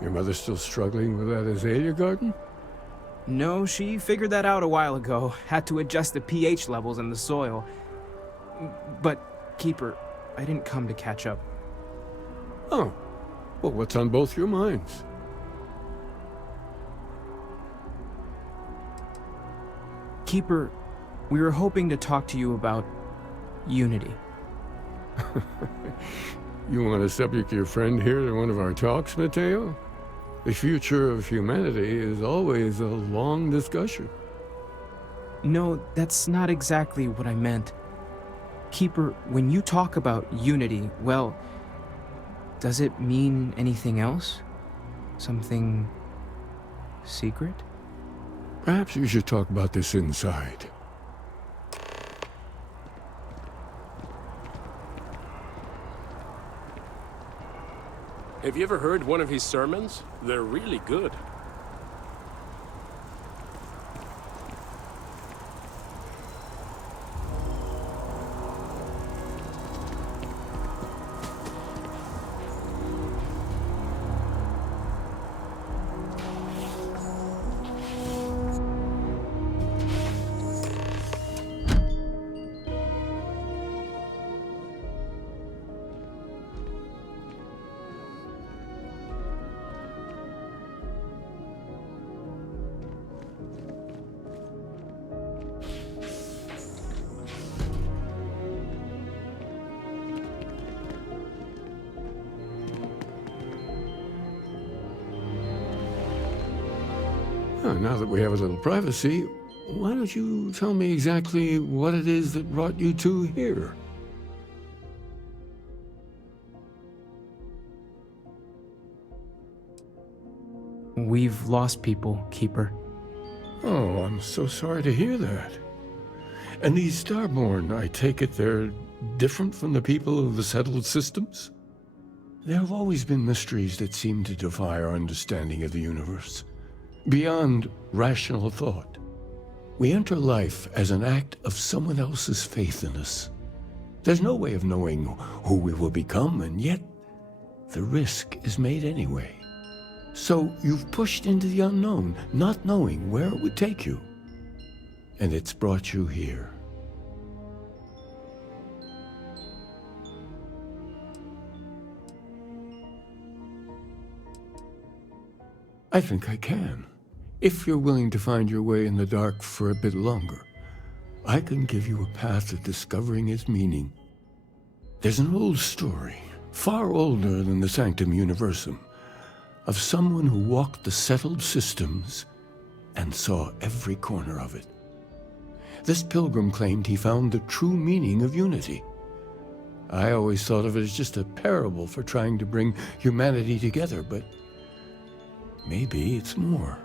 Your mother still struggling with that azalea garden? No, she figured that out a while ago. Had to adjust the pH levels in the soil. But, Keeper, I didn't come to catch up. Oh. Well, what's on both your minds? Keeper, we were hoping to talk to you about unity. You want to subject your friend here to one of our talks, Mateo? The future of humanity is always a long discussion. No, that's not exactly what I meant. Keeper, when you talk about unity, well, does it mean anything else? Something secret? Perhaps you should talk about this inside. Have you ever heard one of his sermons? They're really good. Now that we have a little privacy, why don't you tell me exactly what it is that brought you two here? We've lost people, Keeper. Oh, I'm so sorry to hear that. And these Starborn, I take it they're different from the people of the settled systems? There have always been mysteries that seem to defy our understanding of the universe. Beyond rational thought. We enter life as an act of someone else's faith in us. There's no way of knowing who we will become, and yet the risk is made anyway. So you've pushed into the unknown, not knowing where it would take you. And it's brought you here. I think I can. If you're willing to find your way in the dark for a bit longer, I can give you a path to discovering its meaning. There's an old story, far older than the Sanctum Universum, of someone who walked the settled systems and saw every corner of it. This pilgrim claimed he found the true meaning of unity. I always thought of it as just a parable for trying to bring humanity together, but maybe it's more.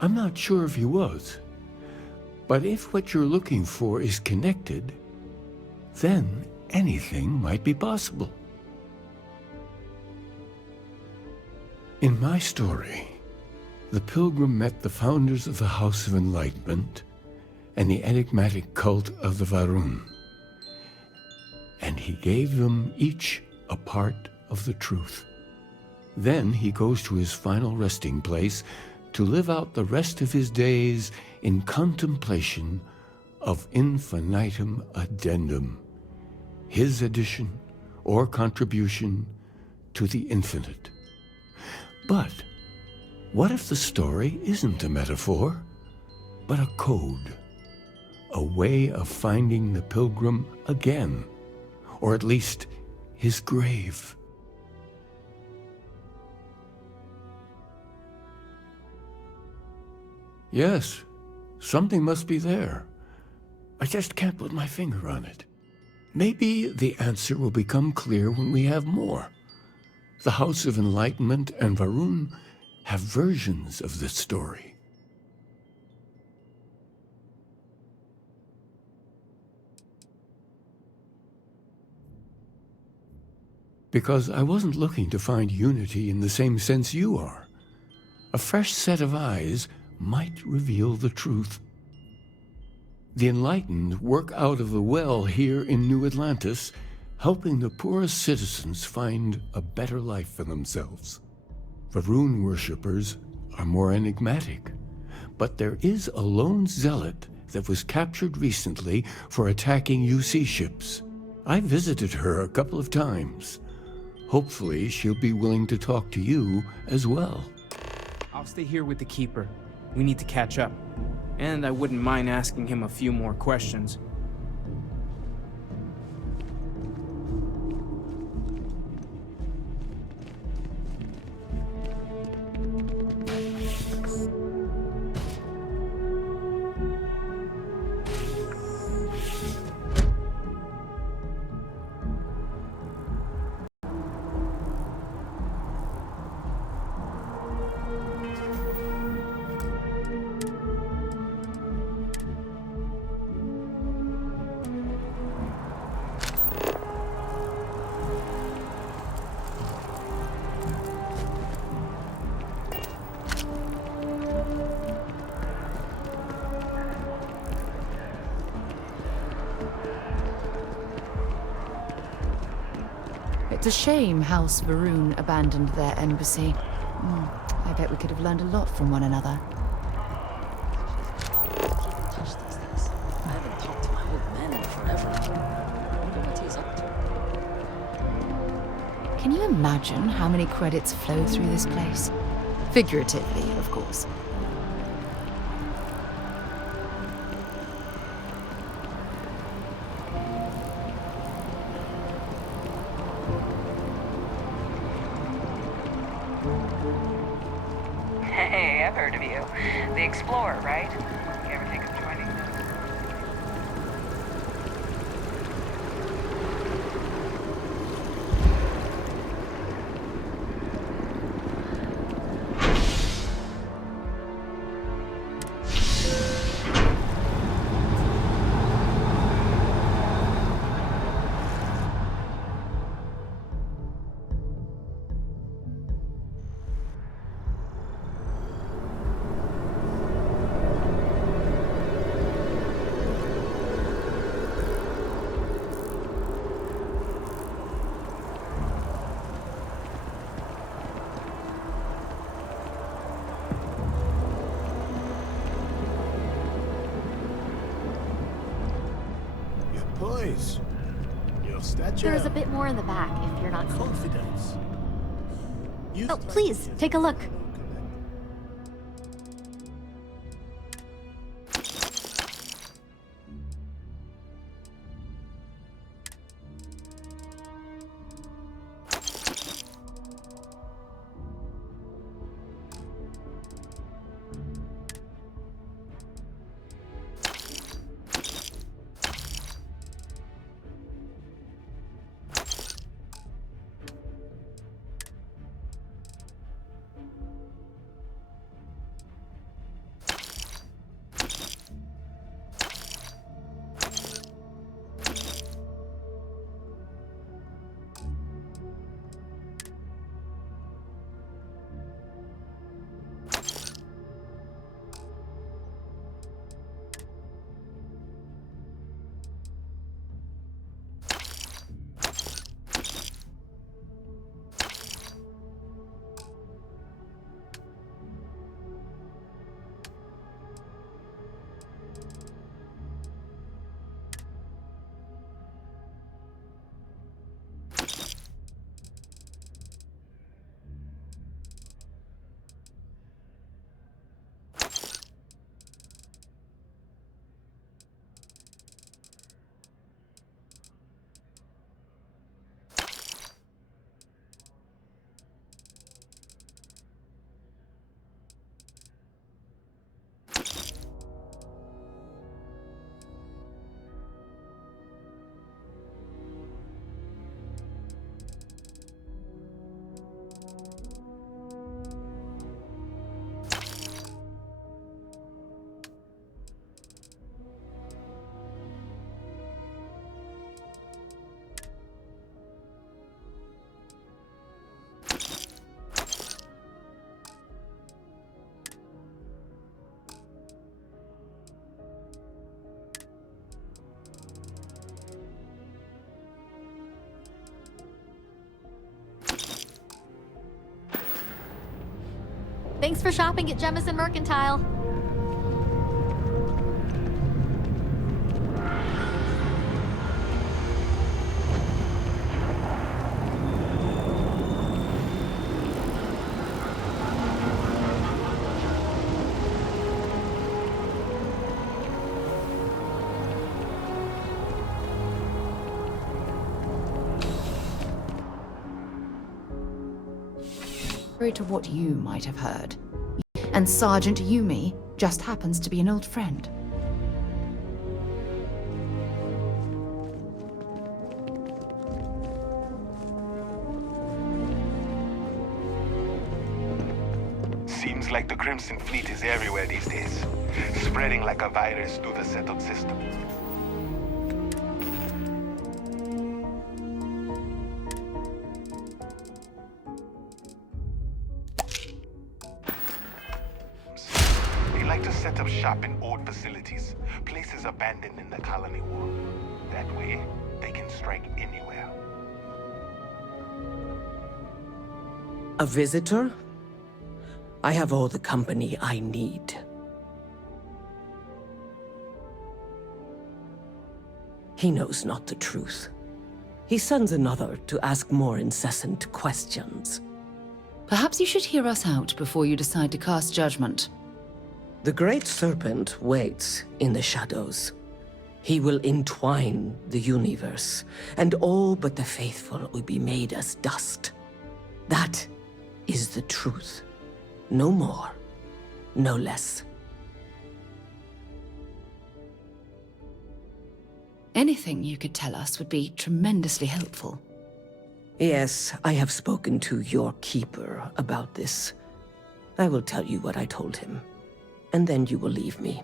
I'm not sure if he was, but if what you're looking for is connected, then anything might be possible. In my story, the pilgrim met the founders of the House of Enlightenment and the enigmatic cult of the Varun, and he gave them each a part of the truth. Then he goes to his final resting place to live out the rest of his days in contemplation of infinitum addendum, his addition or contribution to the infinite. But what if the story isn't a metaphor, but a code? A way of finding the pilgrim again, or at least his grave. Yes, something must be there. I just can't put my finger on it. Maybe the answer will become clear when we have more. The House of Enlightenment and Varun have versions of this story. Because I wasn't looking to find unity in the same sense you are. A fresh set of eyes might reveal the truth. The enlightened work out of the well here in New Atlantis, helping the poorest citizens find a better life for themselves. Varun worshippers are more enigmatic, but there is a lone zealot that was captured recently for attacking UC ships. I visited her a couple of times. Hopefully she'll be willing to talk to you as well. I'll stay here with the Keeper. We need to catch up. And I wouldn't mind asking him a few more questions. It's a shame House Varun abandoned their embassy. I bet we could have learned a lot from one another. I haven't talked to my old man in forever. I wonder what he's up to. Can you imagine how many credits flow through this place? Figuratively, of course. Hey, I've heard of you. The Explorer, right? You ever think of joining? Please. Your statue. There's a bit more in the back if you're not confidence. Oh, please, take a look. Thanks for shopping at Jemison Mercantile. To what you might have heard. And Sergeant Yumi just happens to be an old friend. Seems like the Crimson Fleet is everywhere these days, spreading like a virus through the settled system. Set up shop in old facilities, places abandoned in the colony war. That way, they can strike anywhere. A visitor? I have all the company I need. He knows not the truth. He sends another to ask more incessant questions. Perhaps you should hear us out before you decide to cast judgment. The Great Serpent waits in the shadows. He will entwine the universe, and all but the faithful will be made as dust. That is the truth. No more, no less. Anything you could tell us would be tremendously helpful. Yes, I have spoken to your keeper about this. I will tell you what I told him, and then you will leave me.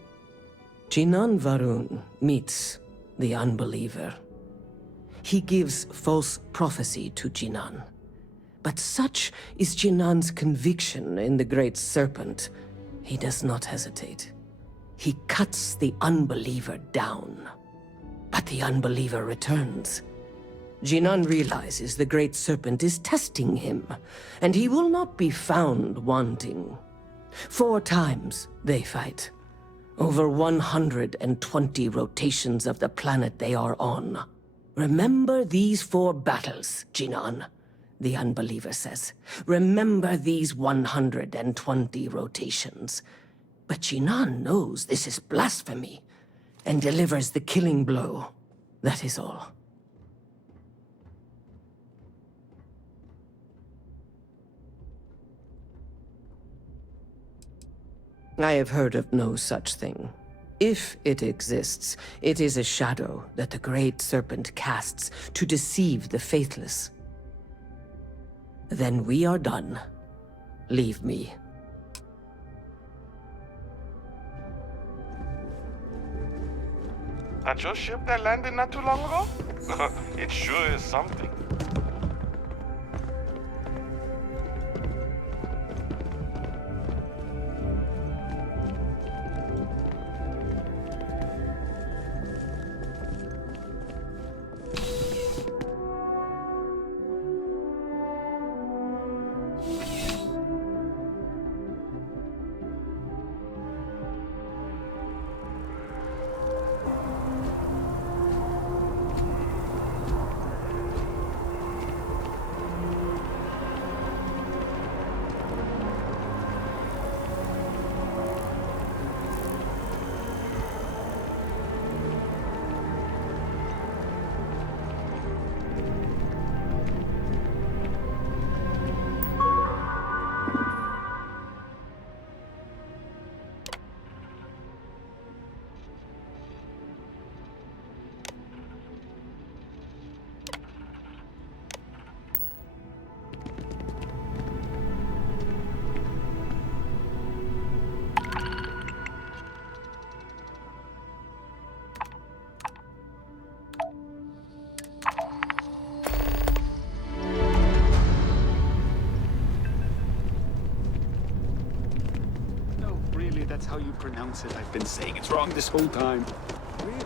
Jinan Varun meets the unbeliever. He gives false prophecy to Jinan. But such is Jinan's conviction in the Great Serpent, he does not hesitate. He cuts the unbeliever down. But the unbeliever returns. Jinan realizes the Great Serpent is testing him, and he will not be found wanting. 4 times they fight. Over 120 rotations of the planet they are on. Remember these 4 battles, Jinan, the unbeliever says. Remember these 120 rotations. But Jinan knows this is blasphemy, and delivers the killing blow. That is all. I have heard of no such thing. If it exists, it is a shadow that the Great Serpent casts to deceive the faithless. Then we are done. Leave me. That your ship that landed not too long ago? It sure is something. That's how you pronounce it. I've been saying it's wrong this whole time. Really?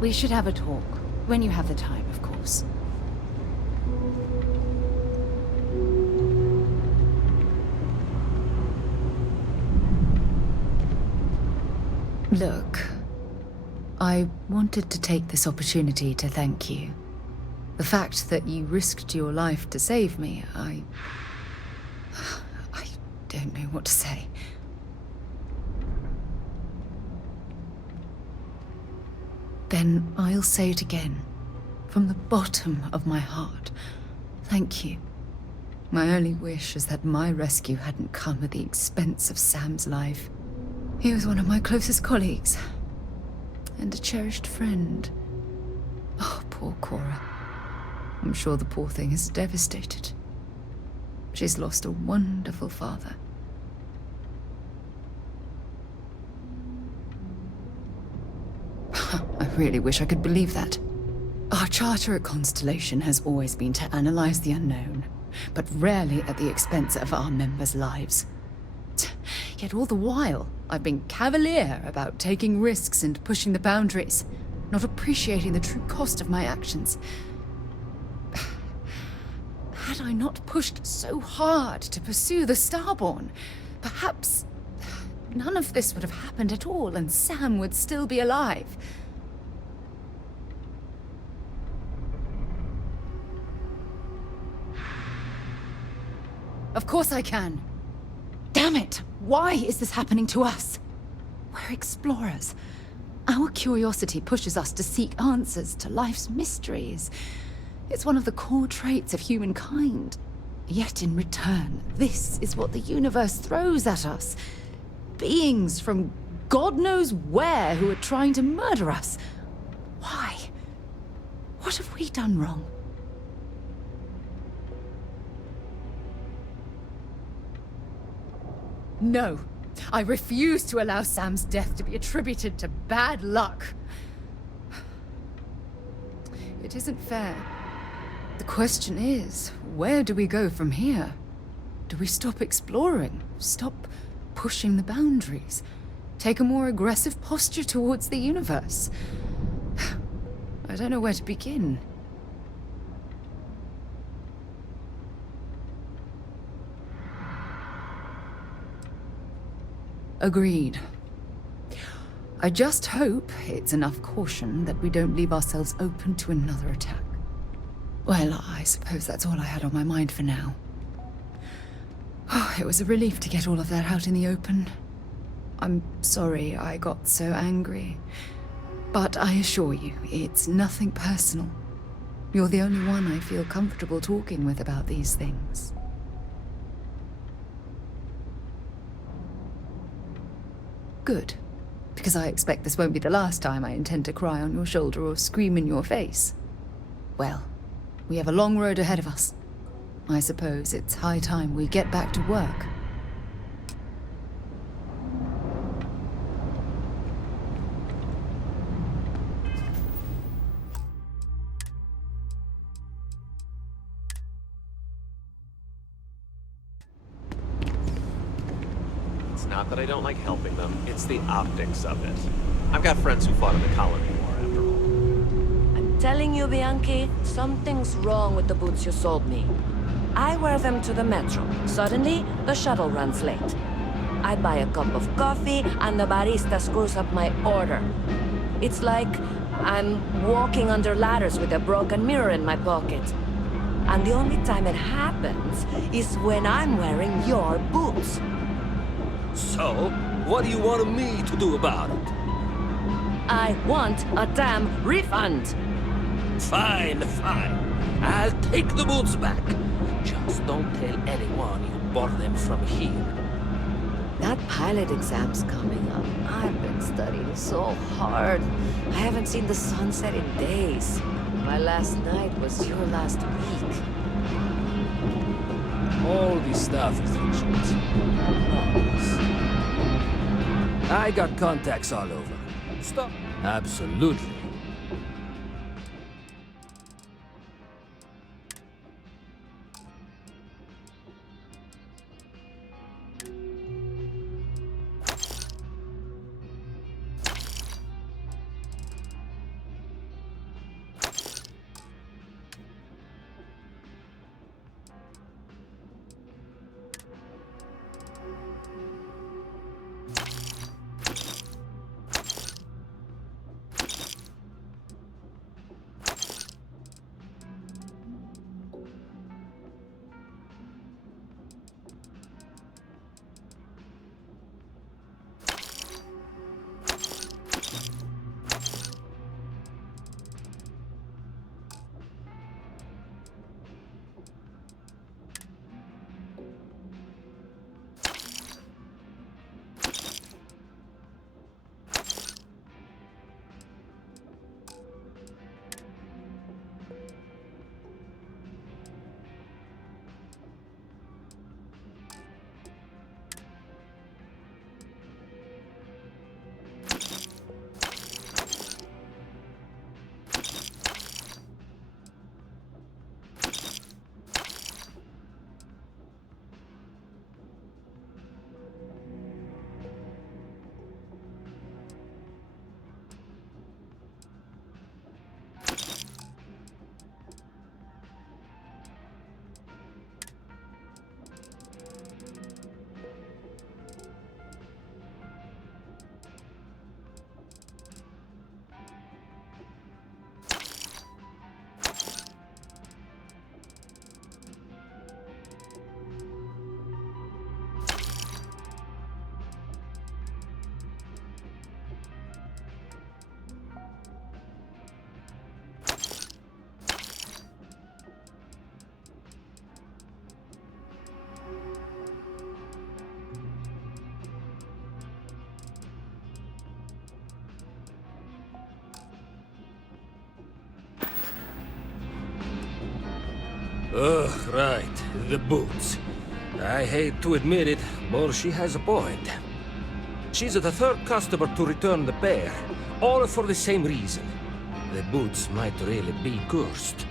We should have a talk. When you have the time, of course. Look, I wanted to take this opportunity to thank you. The fact that you risked your life to save me, I don't know what to say. Then I'll say it again, from the bottom of my heart. Thank you. My only wish is that my rescue hadn't come at the expense of Sam's life. He was one of my closest colleagues, and a cherished friend. Oh, poor Cora. I'm sure the poor thing is devastated. She's lost a wonderful father. I really wish I could believe that. Our charter at Constellation has always been to analyze the unknown, but rarely at the expense of our members' lives. Yet all the while, I've been cavalier about taking risks and pushing the boundaries, not appreciating the true cost of my actions. Had I not pushed so hard to pursue the Starborn, perhaps none of this would have happened at all and Sam would still be alive. Of course I can. Damn it! Why is this happening to us? We're explorers. Our curiosity pushes us to seek answers to life's mysteries. It's one of the core traits of humankind. Yet in return, this is what the universe throws at us. Beings from God knows where who are trying to murder us. Why? What have we done wrong? No. I refuse to allow Sam's death to be attributed to bad luck. It isn't fair. The question is, where do we go from here? Do we stop exploring? Stop pushing the boundaries? Take a more aggressive posture towards the universe? I don't know where to begin. Agreed. I just hope it's enough caution that we don't leave ourselves open to another attack. Well, I suppose that's all I had on my mind for now. Oh, it was a relief to get all of that out in the open. I'm sorry I got so angry. But I assure you, it's nothing personal. You're the only one I feel comfortable talking with about these things. Good. Because I expect this won't be the last time I intend to cry on your shoulder or scream in your face. Well, we have a long road ahead of us. I suppose it's high time we get back to work. Not that I don't like helping them, it's the optics of it. I've got friends who fought in the colony war, after all. I'm telling you, Bianchi, something's wrong with the boots you sold me. I wear them to the metro. Suddenly, the shuttle runs late. I buy a cup of coffee, and the barista screws up my order. It's like I'm walking under ladders with a broken mirror in my pocket. And the only time it happens is when I'm wearing your boots. So, what do you want me to do about it? I want a damn refund! Fine, fine. I'll take the boots back. Just don't tell anyone you bought them from here. That pilot exam's coming up. I've been studying so hard. I haven't seen the sunset in days. My last night was your last week. All this stuff is legit. I got contacts all over. Stop. Absolutely. Ugh, right. The boots. I hate to admit it, but she has a point. She's the third customer to return the pair, all for the same reason. The boots might really be cursed.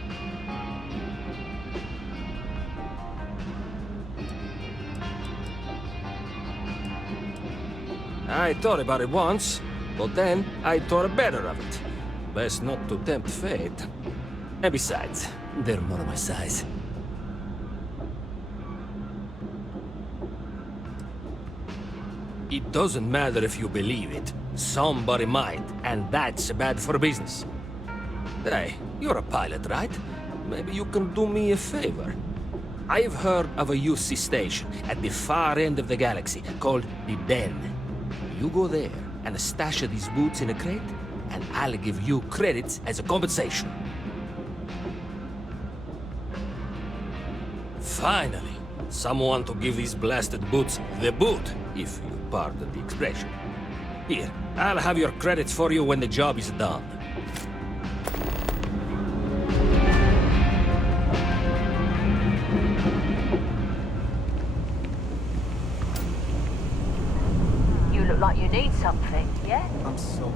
I thought about it once, but then I thought better of it. Best not to tempt fate. And besides, they're more my size. It doesn't matter if you believe it. Somebody might, and that's bad for business. Hey, you're a pilot, right? Maybe you can do me a favor. I've heard of a UC station at the far end of the galaxy called the Den. You go there and stash these boots in a crate, and I'll give you credits as a compensation. Finally, someone to give these blasted boots the boot, if you pardon the expression. Here, I'll have your credits for you when the job is done. You look like you need something, yeah? I'm so...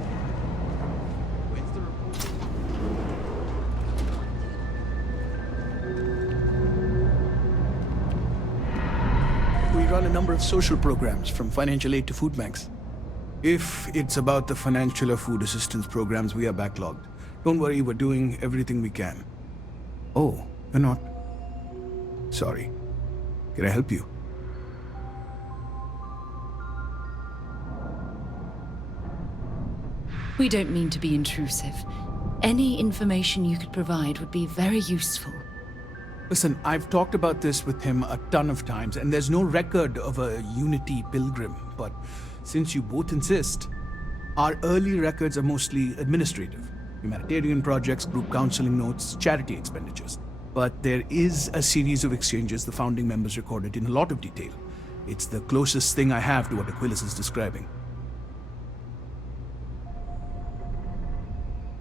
We run a number of social programs, from financial aid to food banks. If it's about the financial or food assistance programs, we are backlogged. Don't worry, we're doing everything we can. Oh, you're not? Sorry. Can I help you? We don't mean to be intrusive. Any information you could provide would be very useful. Listen, I've talked about this with him a ton of times, and there's no record of a Unity pilgrim. But since you both insist, our early records are mostly administrative. Humanitarian projects, group counseling notes, charity expenditures. But there is a series of exchanges the founding members recorded in a lot of detail. It's the closest thing I have to what Aquilus is describing.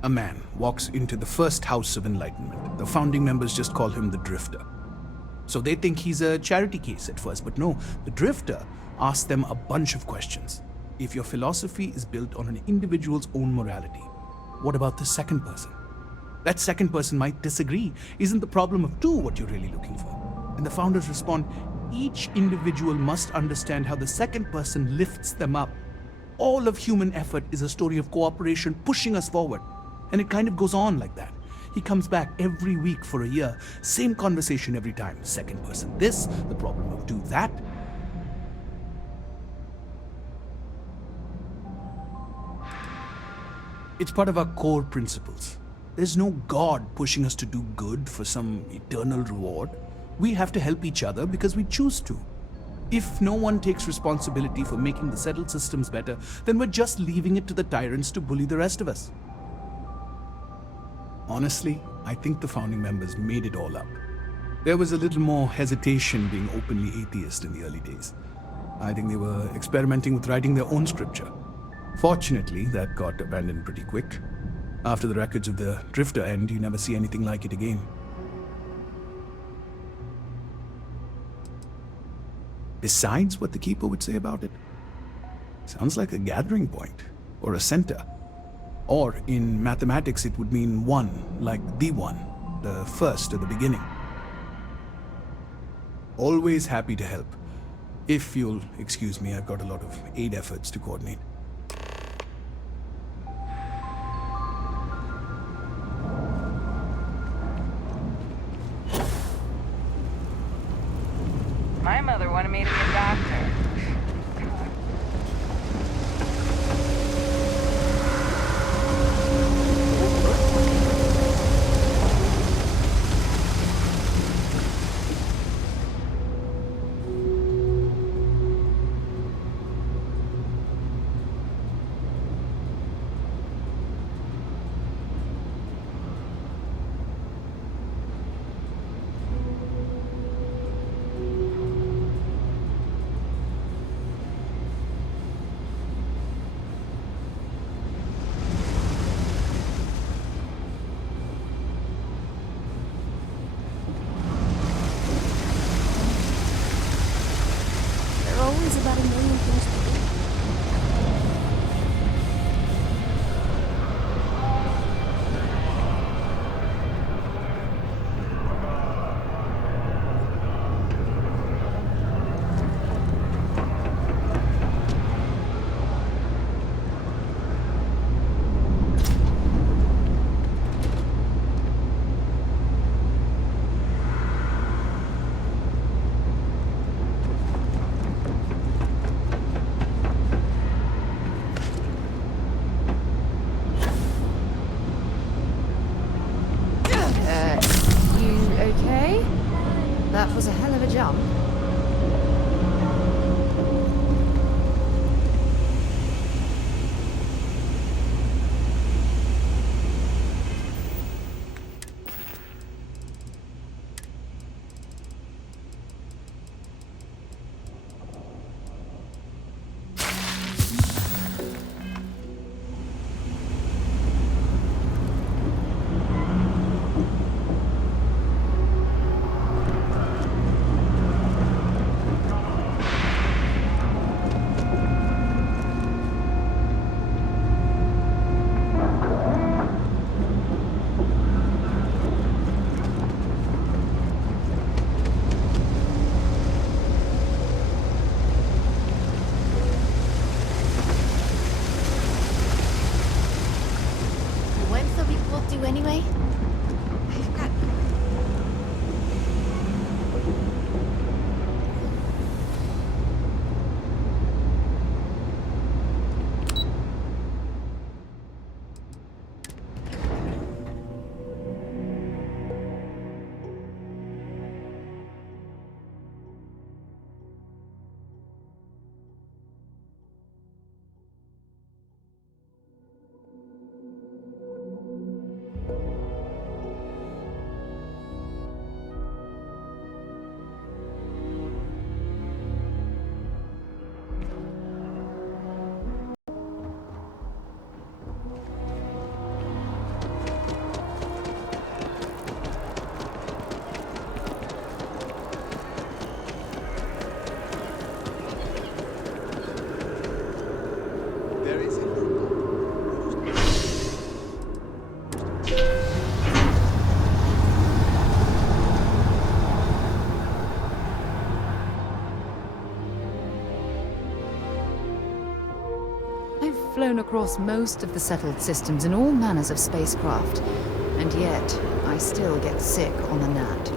A man walks into the first house of enlightenment. The founding members just call him the Drifter. So they think he's a charity case at first, but no, the Drifter asks them a bunch of questions. If your philosophy is built on an individual's own morality, what about the second person? That second person might disagree. Isn't the problem of two what you're really looking for? And the founders respond, each individual must understand how the second person lifts them up. All of human effort is a story of cooperation pushing us forward. And it kind of goes on like that. He comes back every week for a year. Same conversation every time. Second person this, the problem of do that. It's part of our core principles. There's no God pushing us to do good for some eternal reward. We have to help each other because we choose to. If no one takes responsibility for making the settled systems better, then we're just leaving it to the tyrants to bully the rest of us. Honestly, I think the founding members made it all up. There was a little more hesitation being openly atheist in the early days. I think they were experimenting with writing their own scripture. Fortunately, that got abandoned pretty quick. After the records of the Drifter end, you never see anything like it again. Besides what the Keeper would say about it, sounds like a gathering point, or a center. Or, in mathematics, it would mean one, like the one, the first or the beginning. Always happy to help. If you'll excuse me, I've got a lot of aid efforts to coordinate. My mother wanted me to be a doctor. got a million things to do. Okay. That was a hell of a jump. Anyway? Flown across most of the settled systems in all manners of spacecraft, and yet I still get sick on the gnat.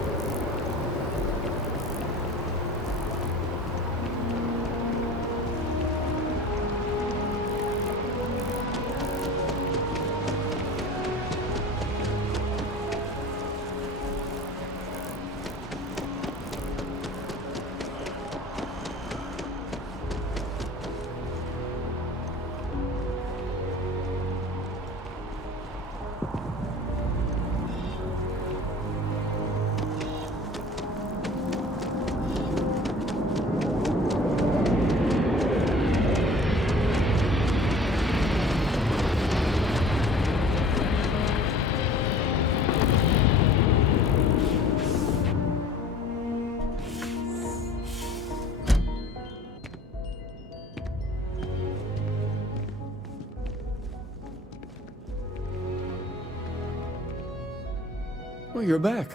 Well, you're back.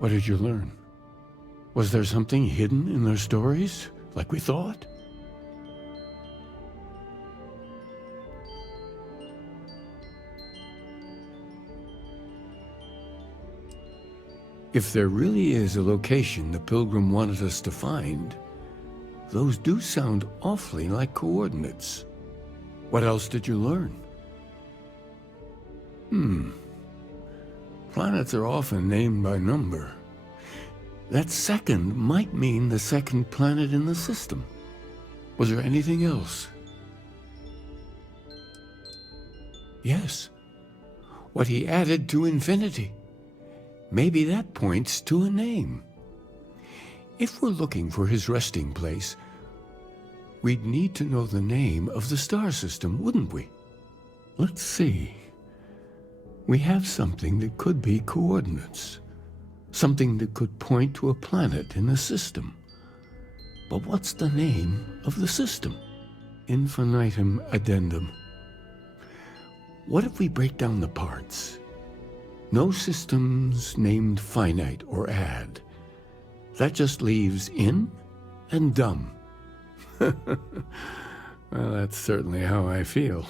What did you learn? Was there something hidden in their stories, like we thought? If there really is a location the Pilgrim wanted us to find, those do sound awfully like coordinates. What else did you learn? Planets are often named by number. That second might mean the second planet in the system. Was there anything else? Yes. What he added to infinity. Maybe that points to a name. If we're looking for his resting place, we'd need to know the name of the star system, wouldn't we? Let's see. We have something that could be coordinates. Something that could point to a planet in the system. But what's the name of the system? Infinitum addendum. What if we break down the parts? No systems named finite or add. That just leaves in and dumb. Well, that's certainly how I feel.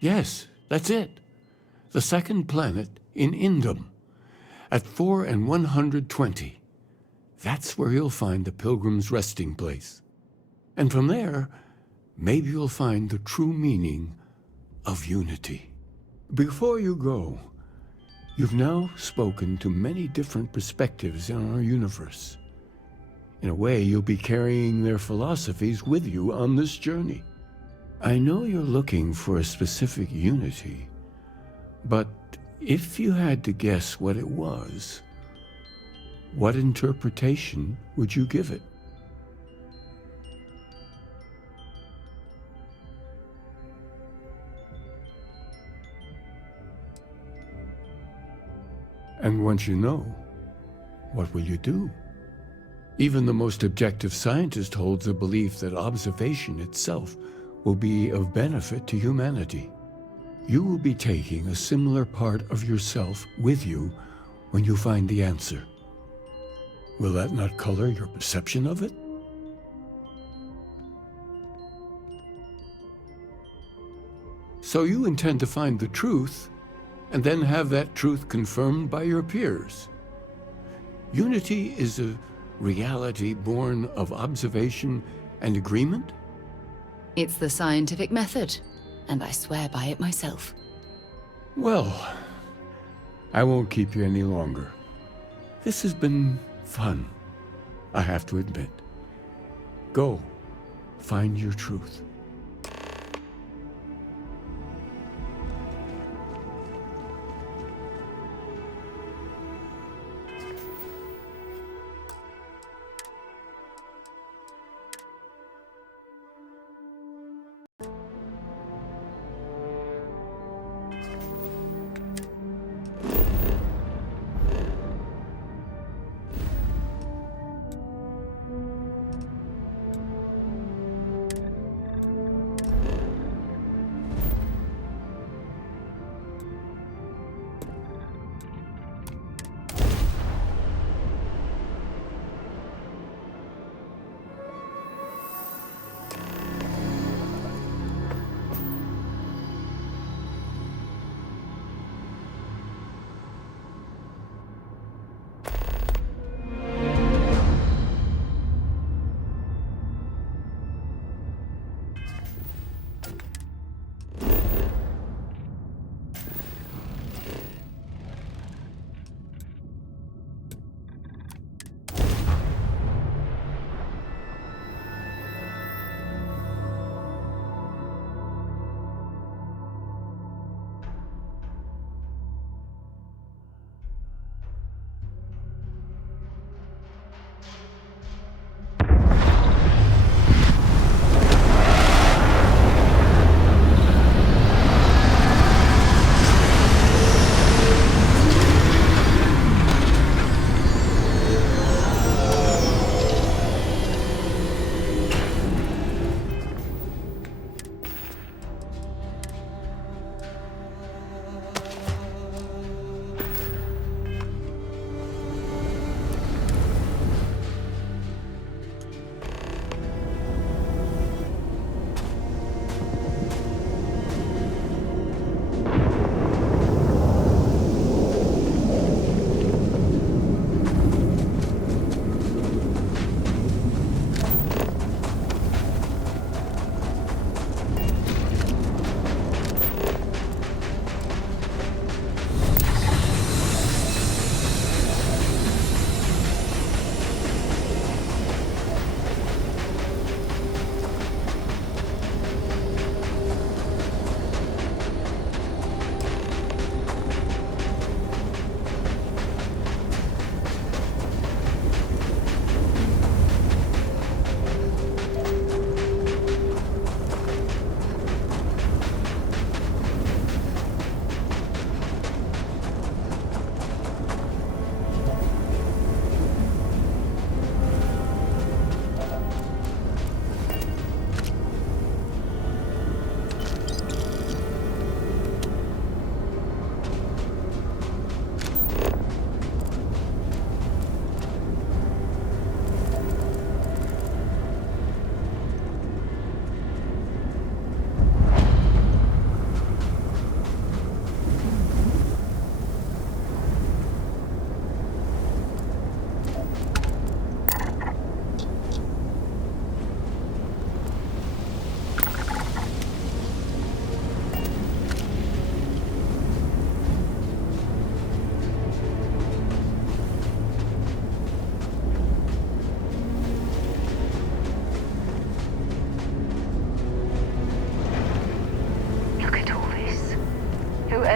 Yes, that's it. The second planet in Indum, at 4 and 120. That's where you'll find the Pilgrim's resting place. And from there, maybe you'll find the true meaning of unity. Before you go, you've now spoken to many different perspectives in our universe. In a way, you'll be carrying their philosophies with you on this journey. I know you're looking for a specific unity, but if you had to guess what it was, what interpretation would you give it? And once you know, what will you do? Even the most objective scientist holds a belief that observation itself will be of benefit to humanity. You will be taking a similar part of yourself with you when you find the answer. Will that not color your perception of it? So you intend to find the truth, and then have that truth confirmed by your peers. Unity is a reality born of observation and agreement? It's the scientific method, and I swear by it myself. Well, I won't keep you any longer. This has been fun, I have to admit. Go, find your truth.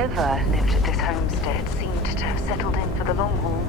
Whoever lived at this homestead seemed to have settled in for the long haul.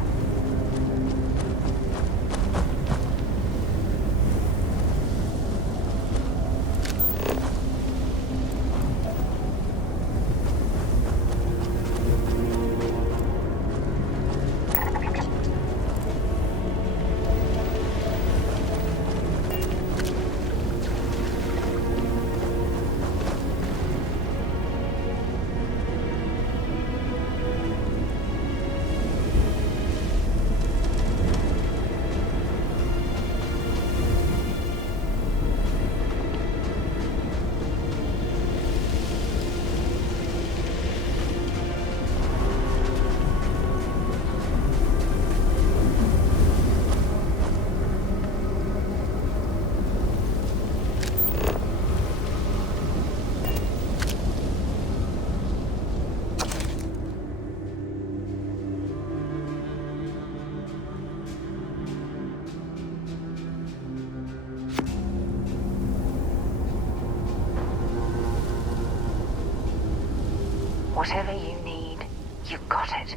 Whatever you need, you got it.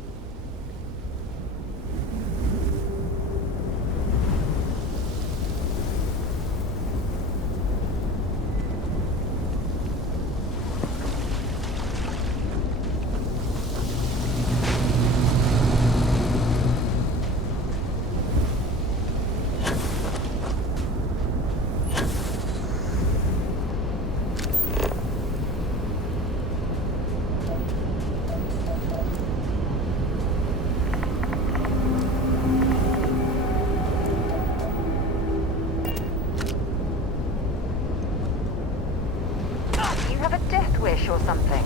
Or something.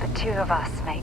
The two of us make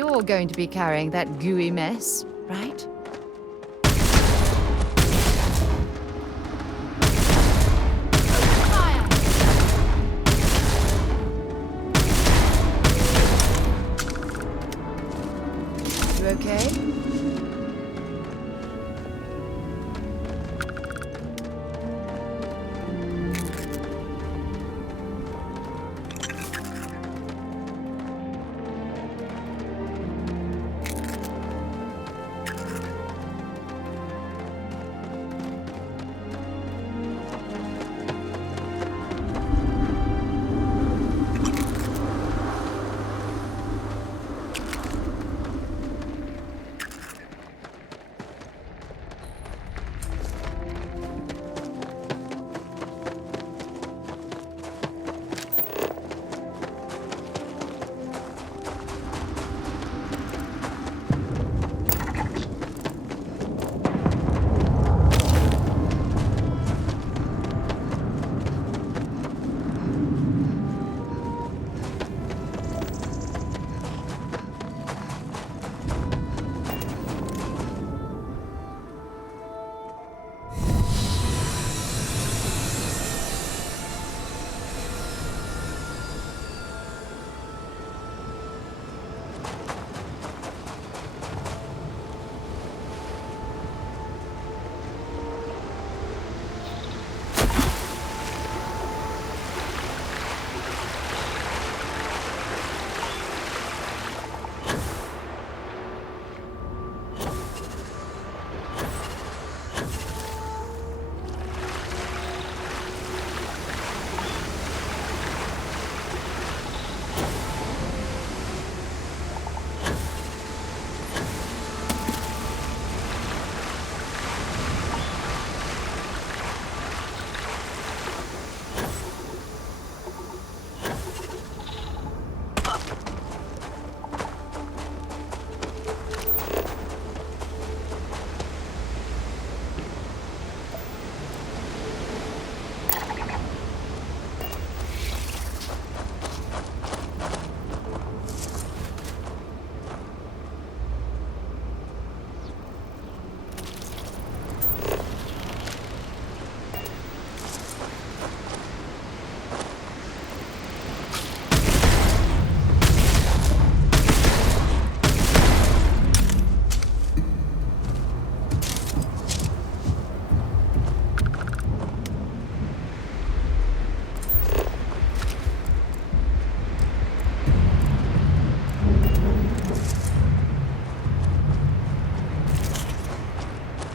You're going to be carrying that gooey mess, right? You okay?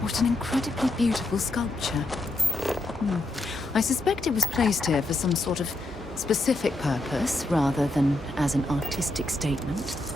What an incredibly beautiful sculpture. I suspect it was placed here for some sort of specific purpose, rather than as an artistic statement.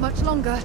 Much longer.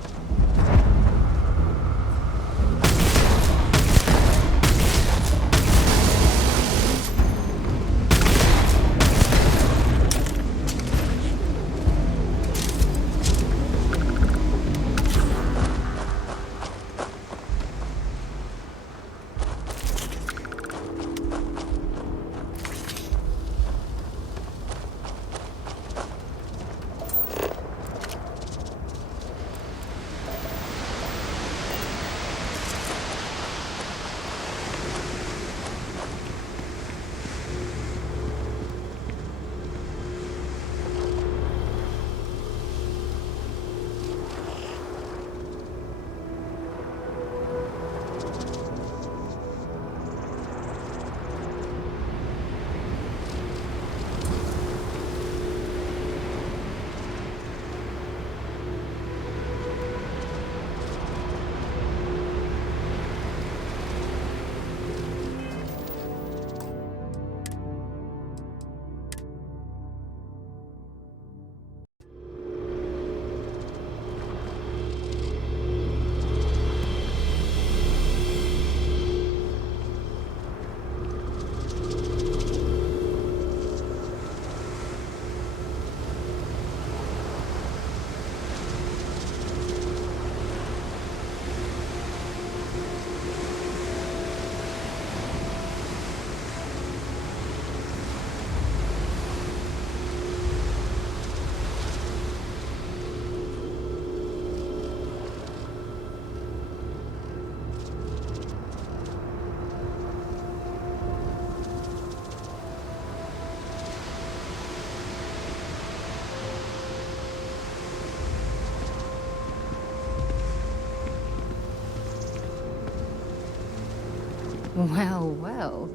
Well, well.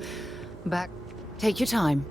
Back. Take your time.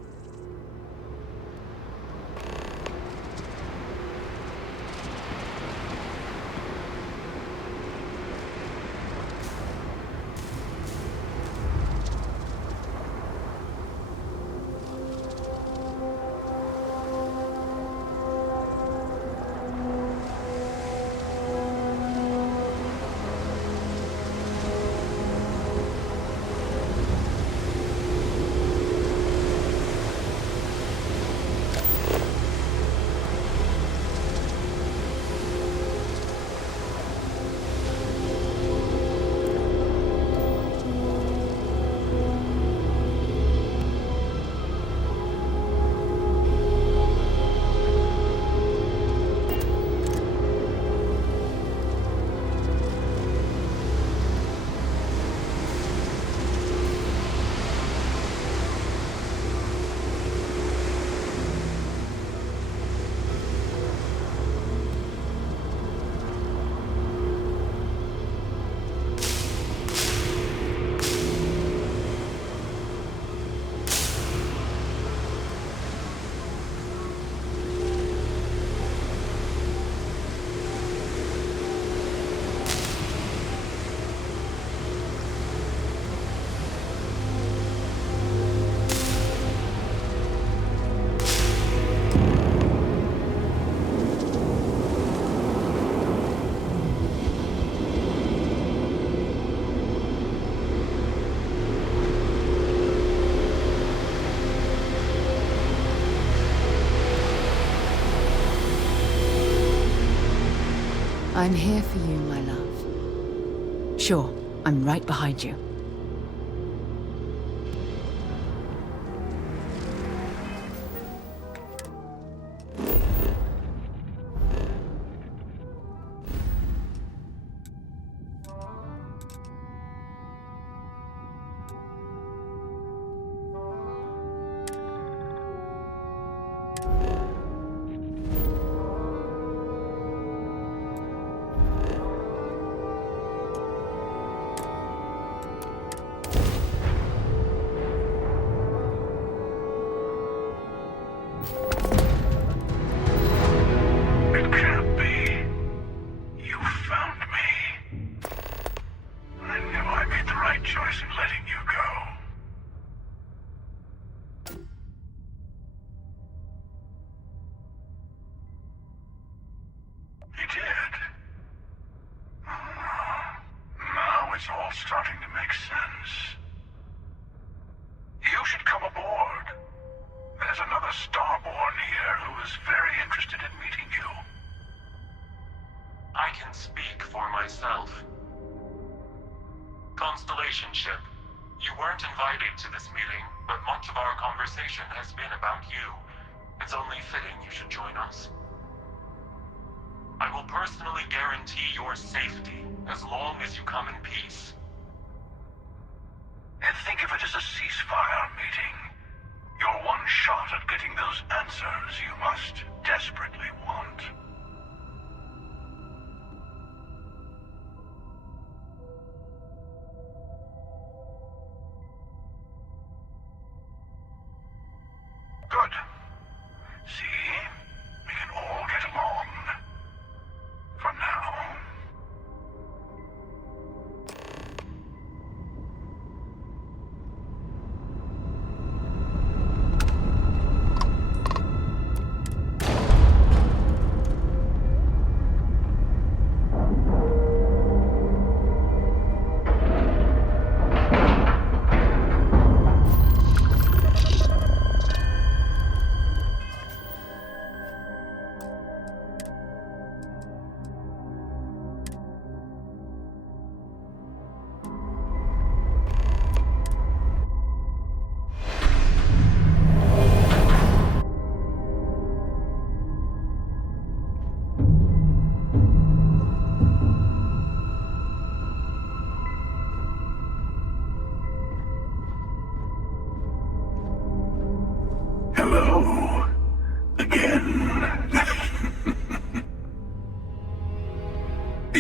I'm here for you, my love. Sure, I'm right behind you.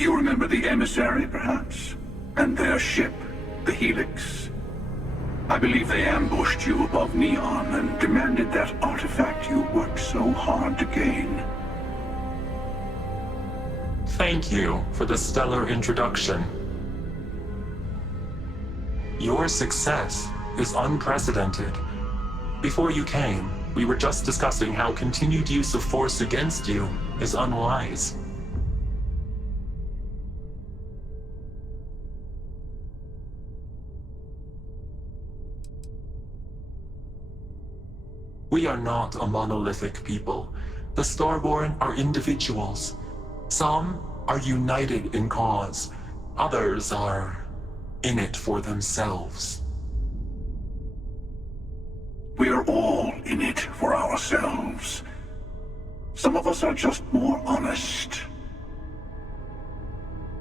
You remember the emissary, perhaps? And their ship, the Helix? I believe they ambushed you above Neon and demanded that artifact you worked so hard to gain. Thank you for the stellar introduction. Your success is unprecedented. Before you came, we were just discussing how continued use of force against you is unwise. We are not a monolithic people. The Starborn are individuals. Some are united in cause. Others are in it for themselves. We're all in it for ourselves. Some of us are just more honest.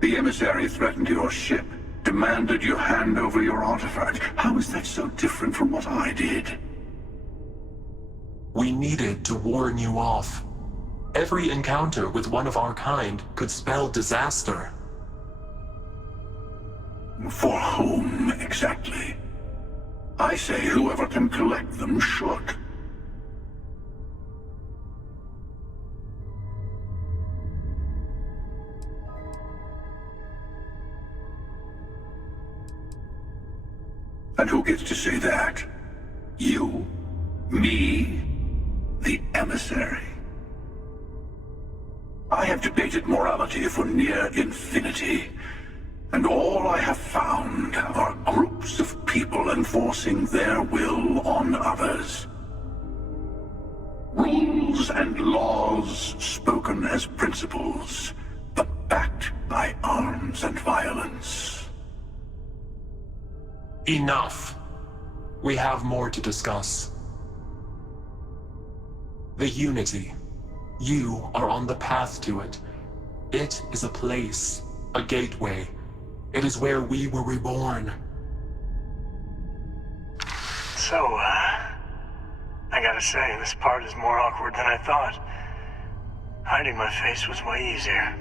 The emissary threatened your ship, demanded you hand over your artifact. How is that so different from what I did? We needed to warn you off. Every encounter with one of our kind could spell disaster. For whom, exactly? I say whoever can collect them should. And who gets to say that? You? Me? The emissary? I have debated morality for near infinity, and all I have found are groups of people enforcing their will on others. Rules and laws spoken as principles, but backed by arms and violence. Enough. We have more to discuss. The Unity. You are on the path to it. It is a place, a gateway. It is where we were reborn. So, I gotta say, this part is more awkward than I thought. Hiding my face was way easier.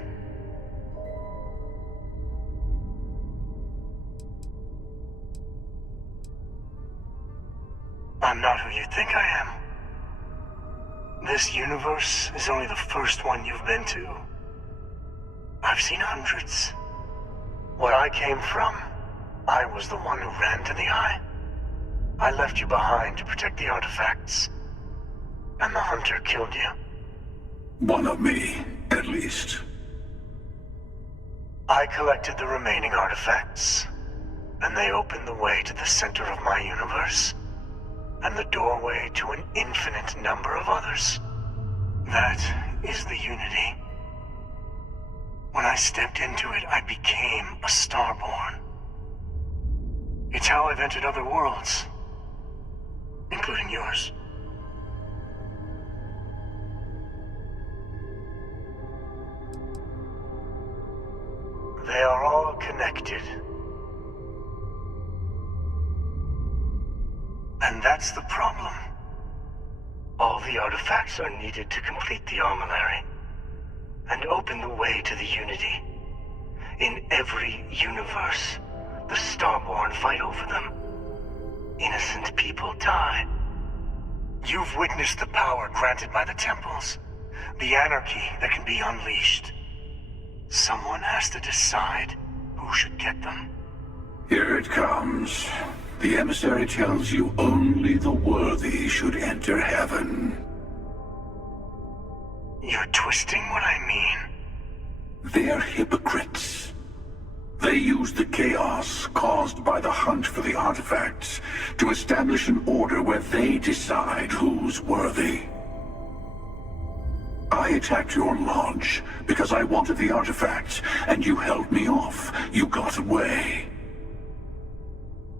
I'm not who you think I am. This universe is only the first one you've been to. I've seen hundreds. Where I came from, I was the one who ran to the Eye. I left you behind to protect the artifacts. And the Hunter killed you. One of me, at least. I collected the remaining artifacts, and they opened the way to the center of my universe, and the doorway to an infinite number of others. That is the Unity. When I stepped into it, I became a Starborn. It's how I've entered other worlds, including yours. They are all connected. And that's the problem. All the artifacts are needed to complete the armillary and open the way to the Unity. In every universe, the Starborn fight over them. Innocent people die. You've witnessed the power granted by the temples, the anarchy that can be unleashed. Someone has to decide who should get them. Here it comes. The emissary tells you only the worthy should enter heaven. You're twisting what I mean. They're hypocrites. They use the chaos caused by the hunt for the artifacts to establish an order where they decide who's worthy. I attacked your lodge because I wanted the artifacts, and you held me off. You got away.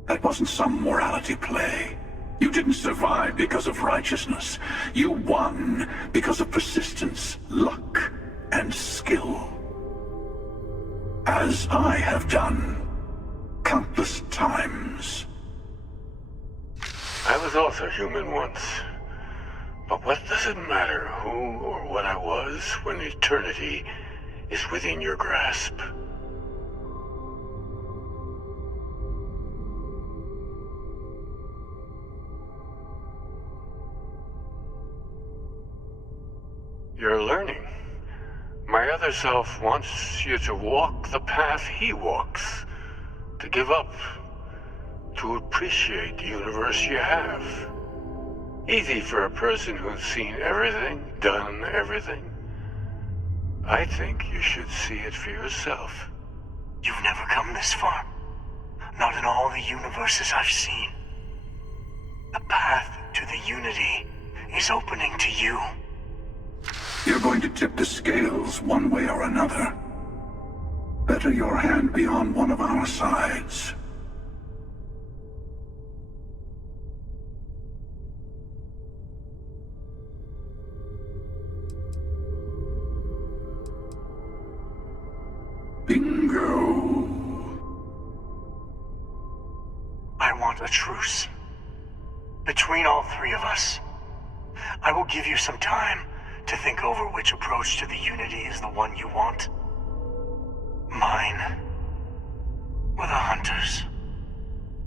That wasn't some morality play. You didn't survive because of righteousness. You won because of persistence, luck, and skill. As I have done countless times. I was also human once. But what does it matter who or what I was when eternity is within your grasp? You're learning. My other self wants you to walk the path he walks. To give up. To appreciate the universe you have. Easy for a person who's seen everything, done everything. I think you should see it for yourself. You've never come this far. Not in all the universes I've seen. The path to the Unity is opening to you. You're going to tip the scales one way or another. Better your hand be on one of our sides. Bingo. I want a truce. Between all three of us. I will give you some time to think over which approach to the Unity is the one you want. Mine. Or the Hunters.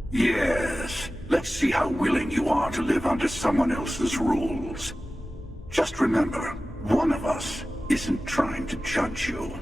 Yes. Let's see how willing you are to live under someone else's rules. Just remember, one of us isn't trying to judge you.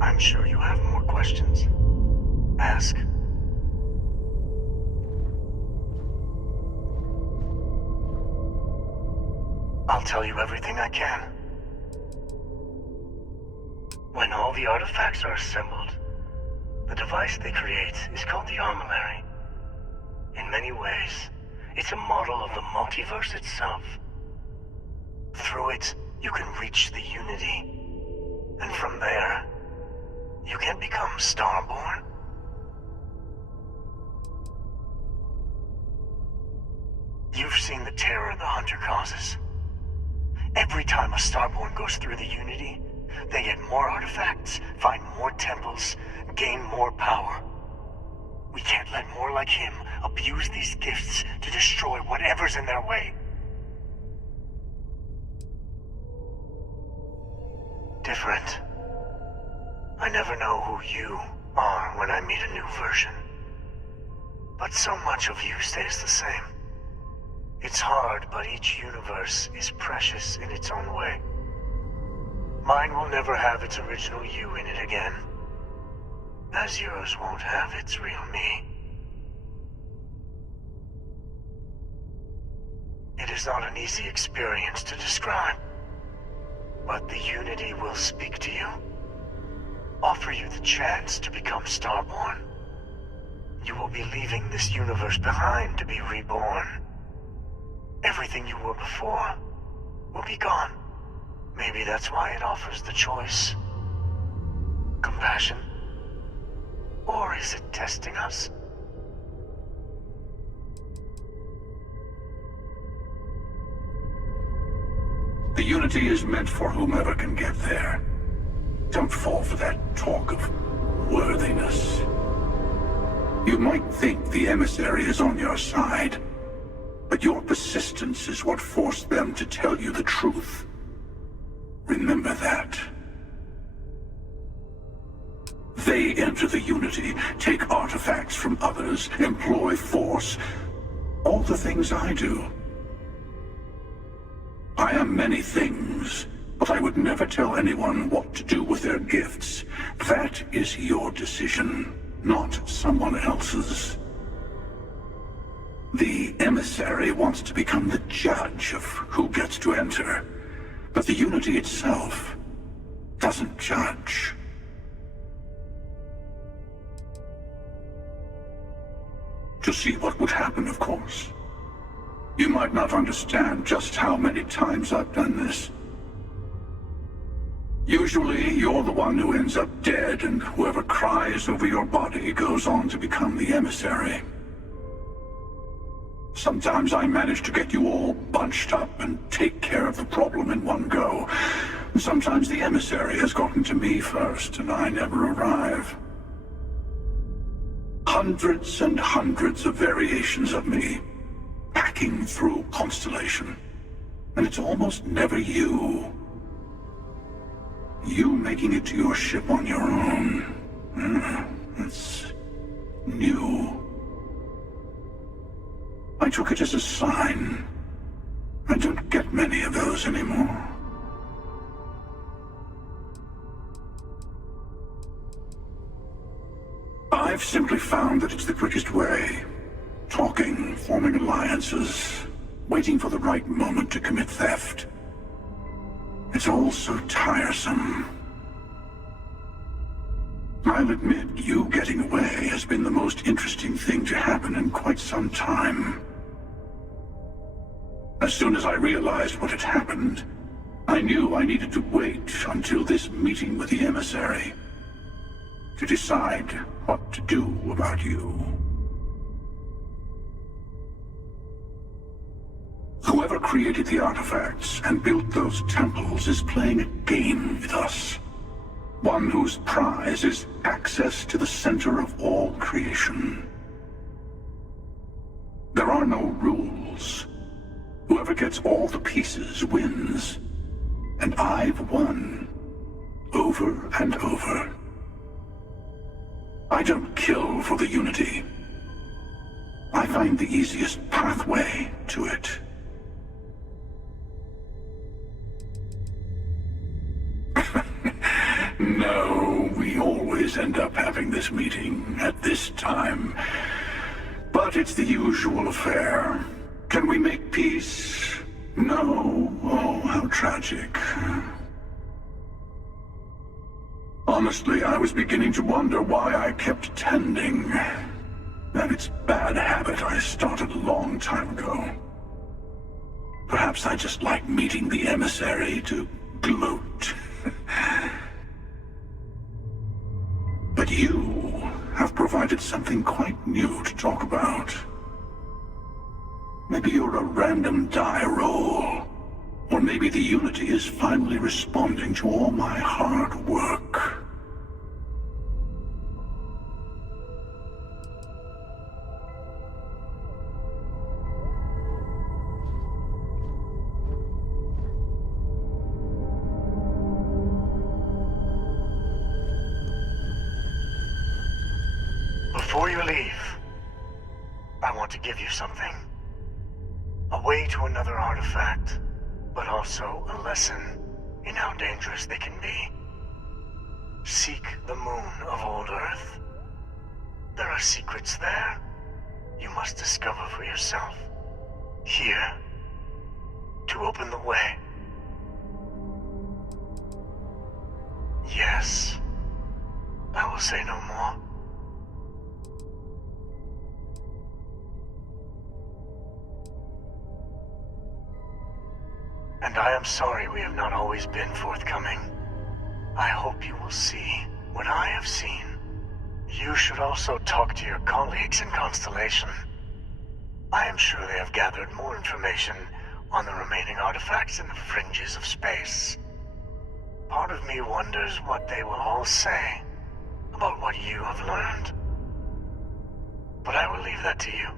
I'm sure you have more questions. Ask. I'll tell you everything I can. When all the artifacts are assembled, the device they create is called the Armillary. In many ways, it's a model of the multiverse itself. Through it, you can reach the Unity. And from there, you can become Starborn. You've seen the terror the Hunter causes. Every time a Starborn goes through the Unity, they get more artifacts, find more temples, gain more power. We can't let more like him abuse these gifts to destroy whatever's in their way. Different. I never know who you are when I meet a new version. But so much of you stays the same. It's hard, but each universe is precious in its own way. Mine will never have its original you in it again, as yours won't have its real me. It is not an easy experience to describe, but the Unity will speak to you, offer you the chance to become Starborn. You will be leaving this universe behind to be reborn. Everything you were before will be gone. Maybe that's why it offers the choice. Compassion? Or is it testing us? The Unity is meant for whomever can get there. Don't fall for that talk of worthiness. You might think the emissary is on your side, but your persistence is what forced them to tell you the truth. Remember that. They enter the Unity, take artifacts from others, employ force. All the things I do. I am many things, but I would never tell anyone what to do with their gifts. That is your decision, not someone else's. The emissary wants to become the judge of who gets to enter, but the Unity itself doesn't judge. To see what would happen, of course. You might not understand just how many times I've done this. Usually, you're the one who ends up dead, and whoever cries over your body goes on to become the emissary. Sometimes I manage to get you all bunched up and take care of the problem in one go. Sometimes the emissary has gotten to me first, and I never arrive. Hundreds and hundreds of variations of me, hacking through Constellation. And it's almost never you. You making it to your ship on your own. It's new. I took it as a sign. I don't get many of those anymore. I've simply found that it's the quickest way. Talking, forming alliances, waiting for the right moment to commit theft. It's all so tiresome. I'll admit, you getting away has been the most interesting thing to happen in quite some time. As soon as I realized what had happened, I knew I needed to wait until this meeting with the emissary to decide what to do about you. Whoever created the artifacts and built those temples is playing a game with us. One whose prize is access to the center of all creation. There are no rules. Whoever gets all the pieces wins. And I've won. Over and over. I don't kill for the Unity. I find the easiest pathway to it. No, we always end up having this meeting at this time. But it's the usual affair. Can we make peace? No. Oh, how tragic. Honestly, I was beginning to wonder why I kept attending. That it's a bad habit I started a long time ago. Perhaps I just like meeting the emissary to gloat. But you have provided something quite new to talk about. Maybe you're a random die roll. Or maybe the Unity is finally responding to all my hard work. Before you leave, I want to give you something. A way to another artifact, but also a lesson in how dangerous they can be. Seek the moon of old Earth. There are secrets there you must discover for yourself. Here, to open the way. Yes, I will say no more. And I am sorry we have not always been forthcoming. I hope you will see what I have seen. You should also talk to your colleagues in Constellation. I am sure they have gathered more information on the remaining artifacts in the fringes of space. Part of me wonders what they will all say about what you have learned. But I will leave that to you.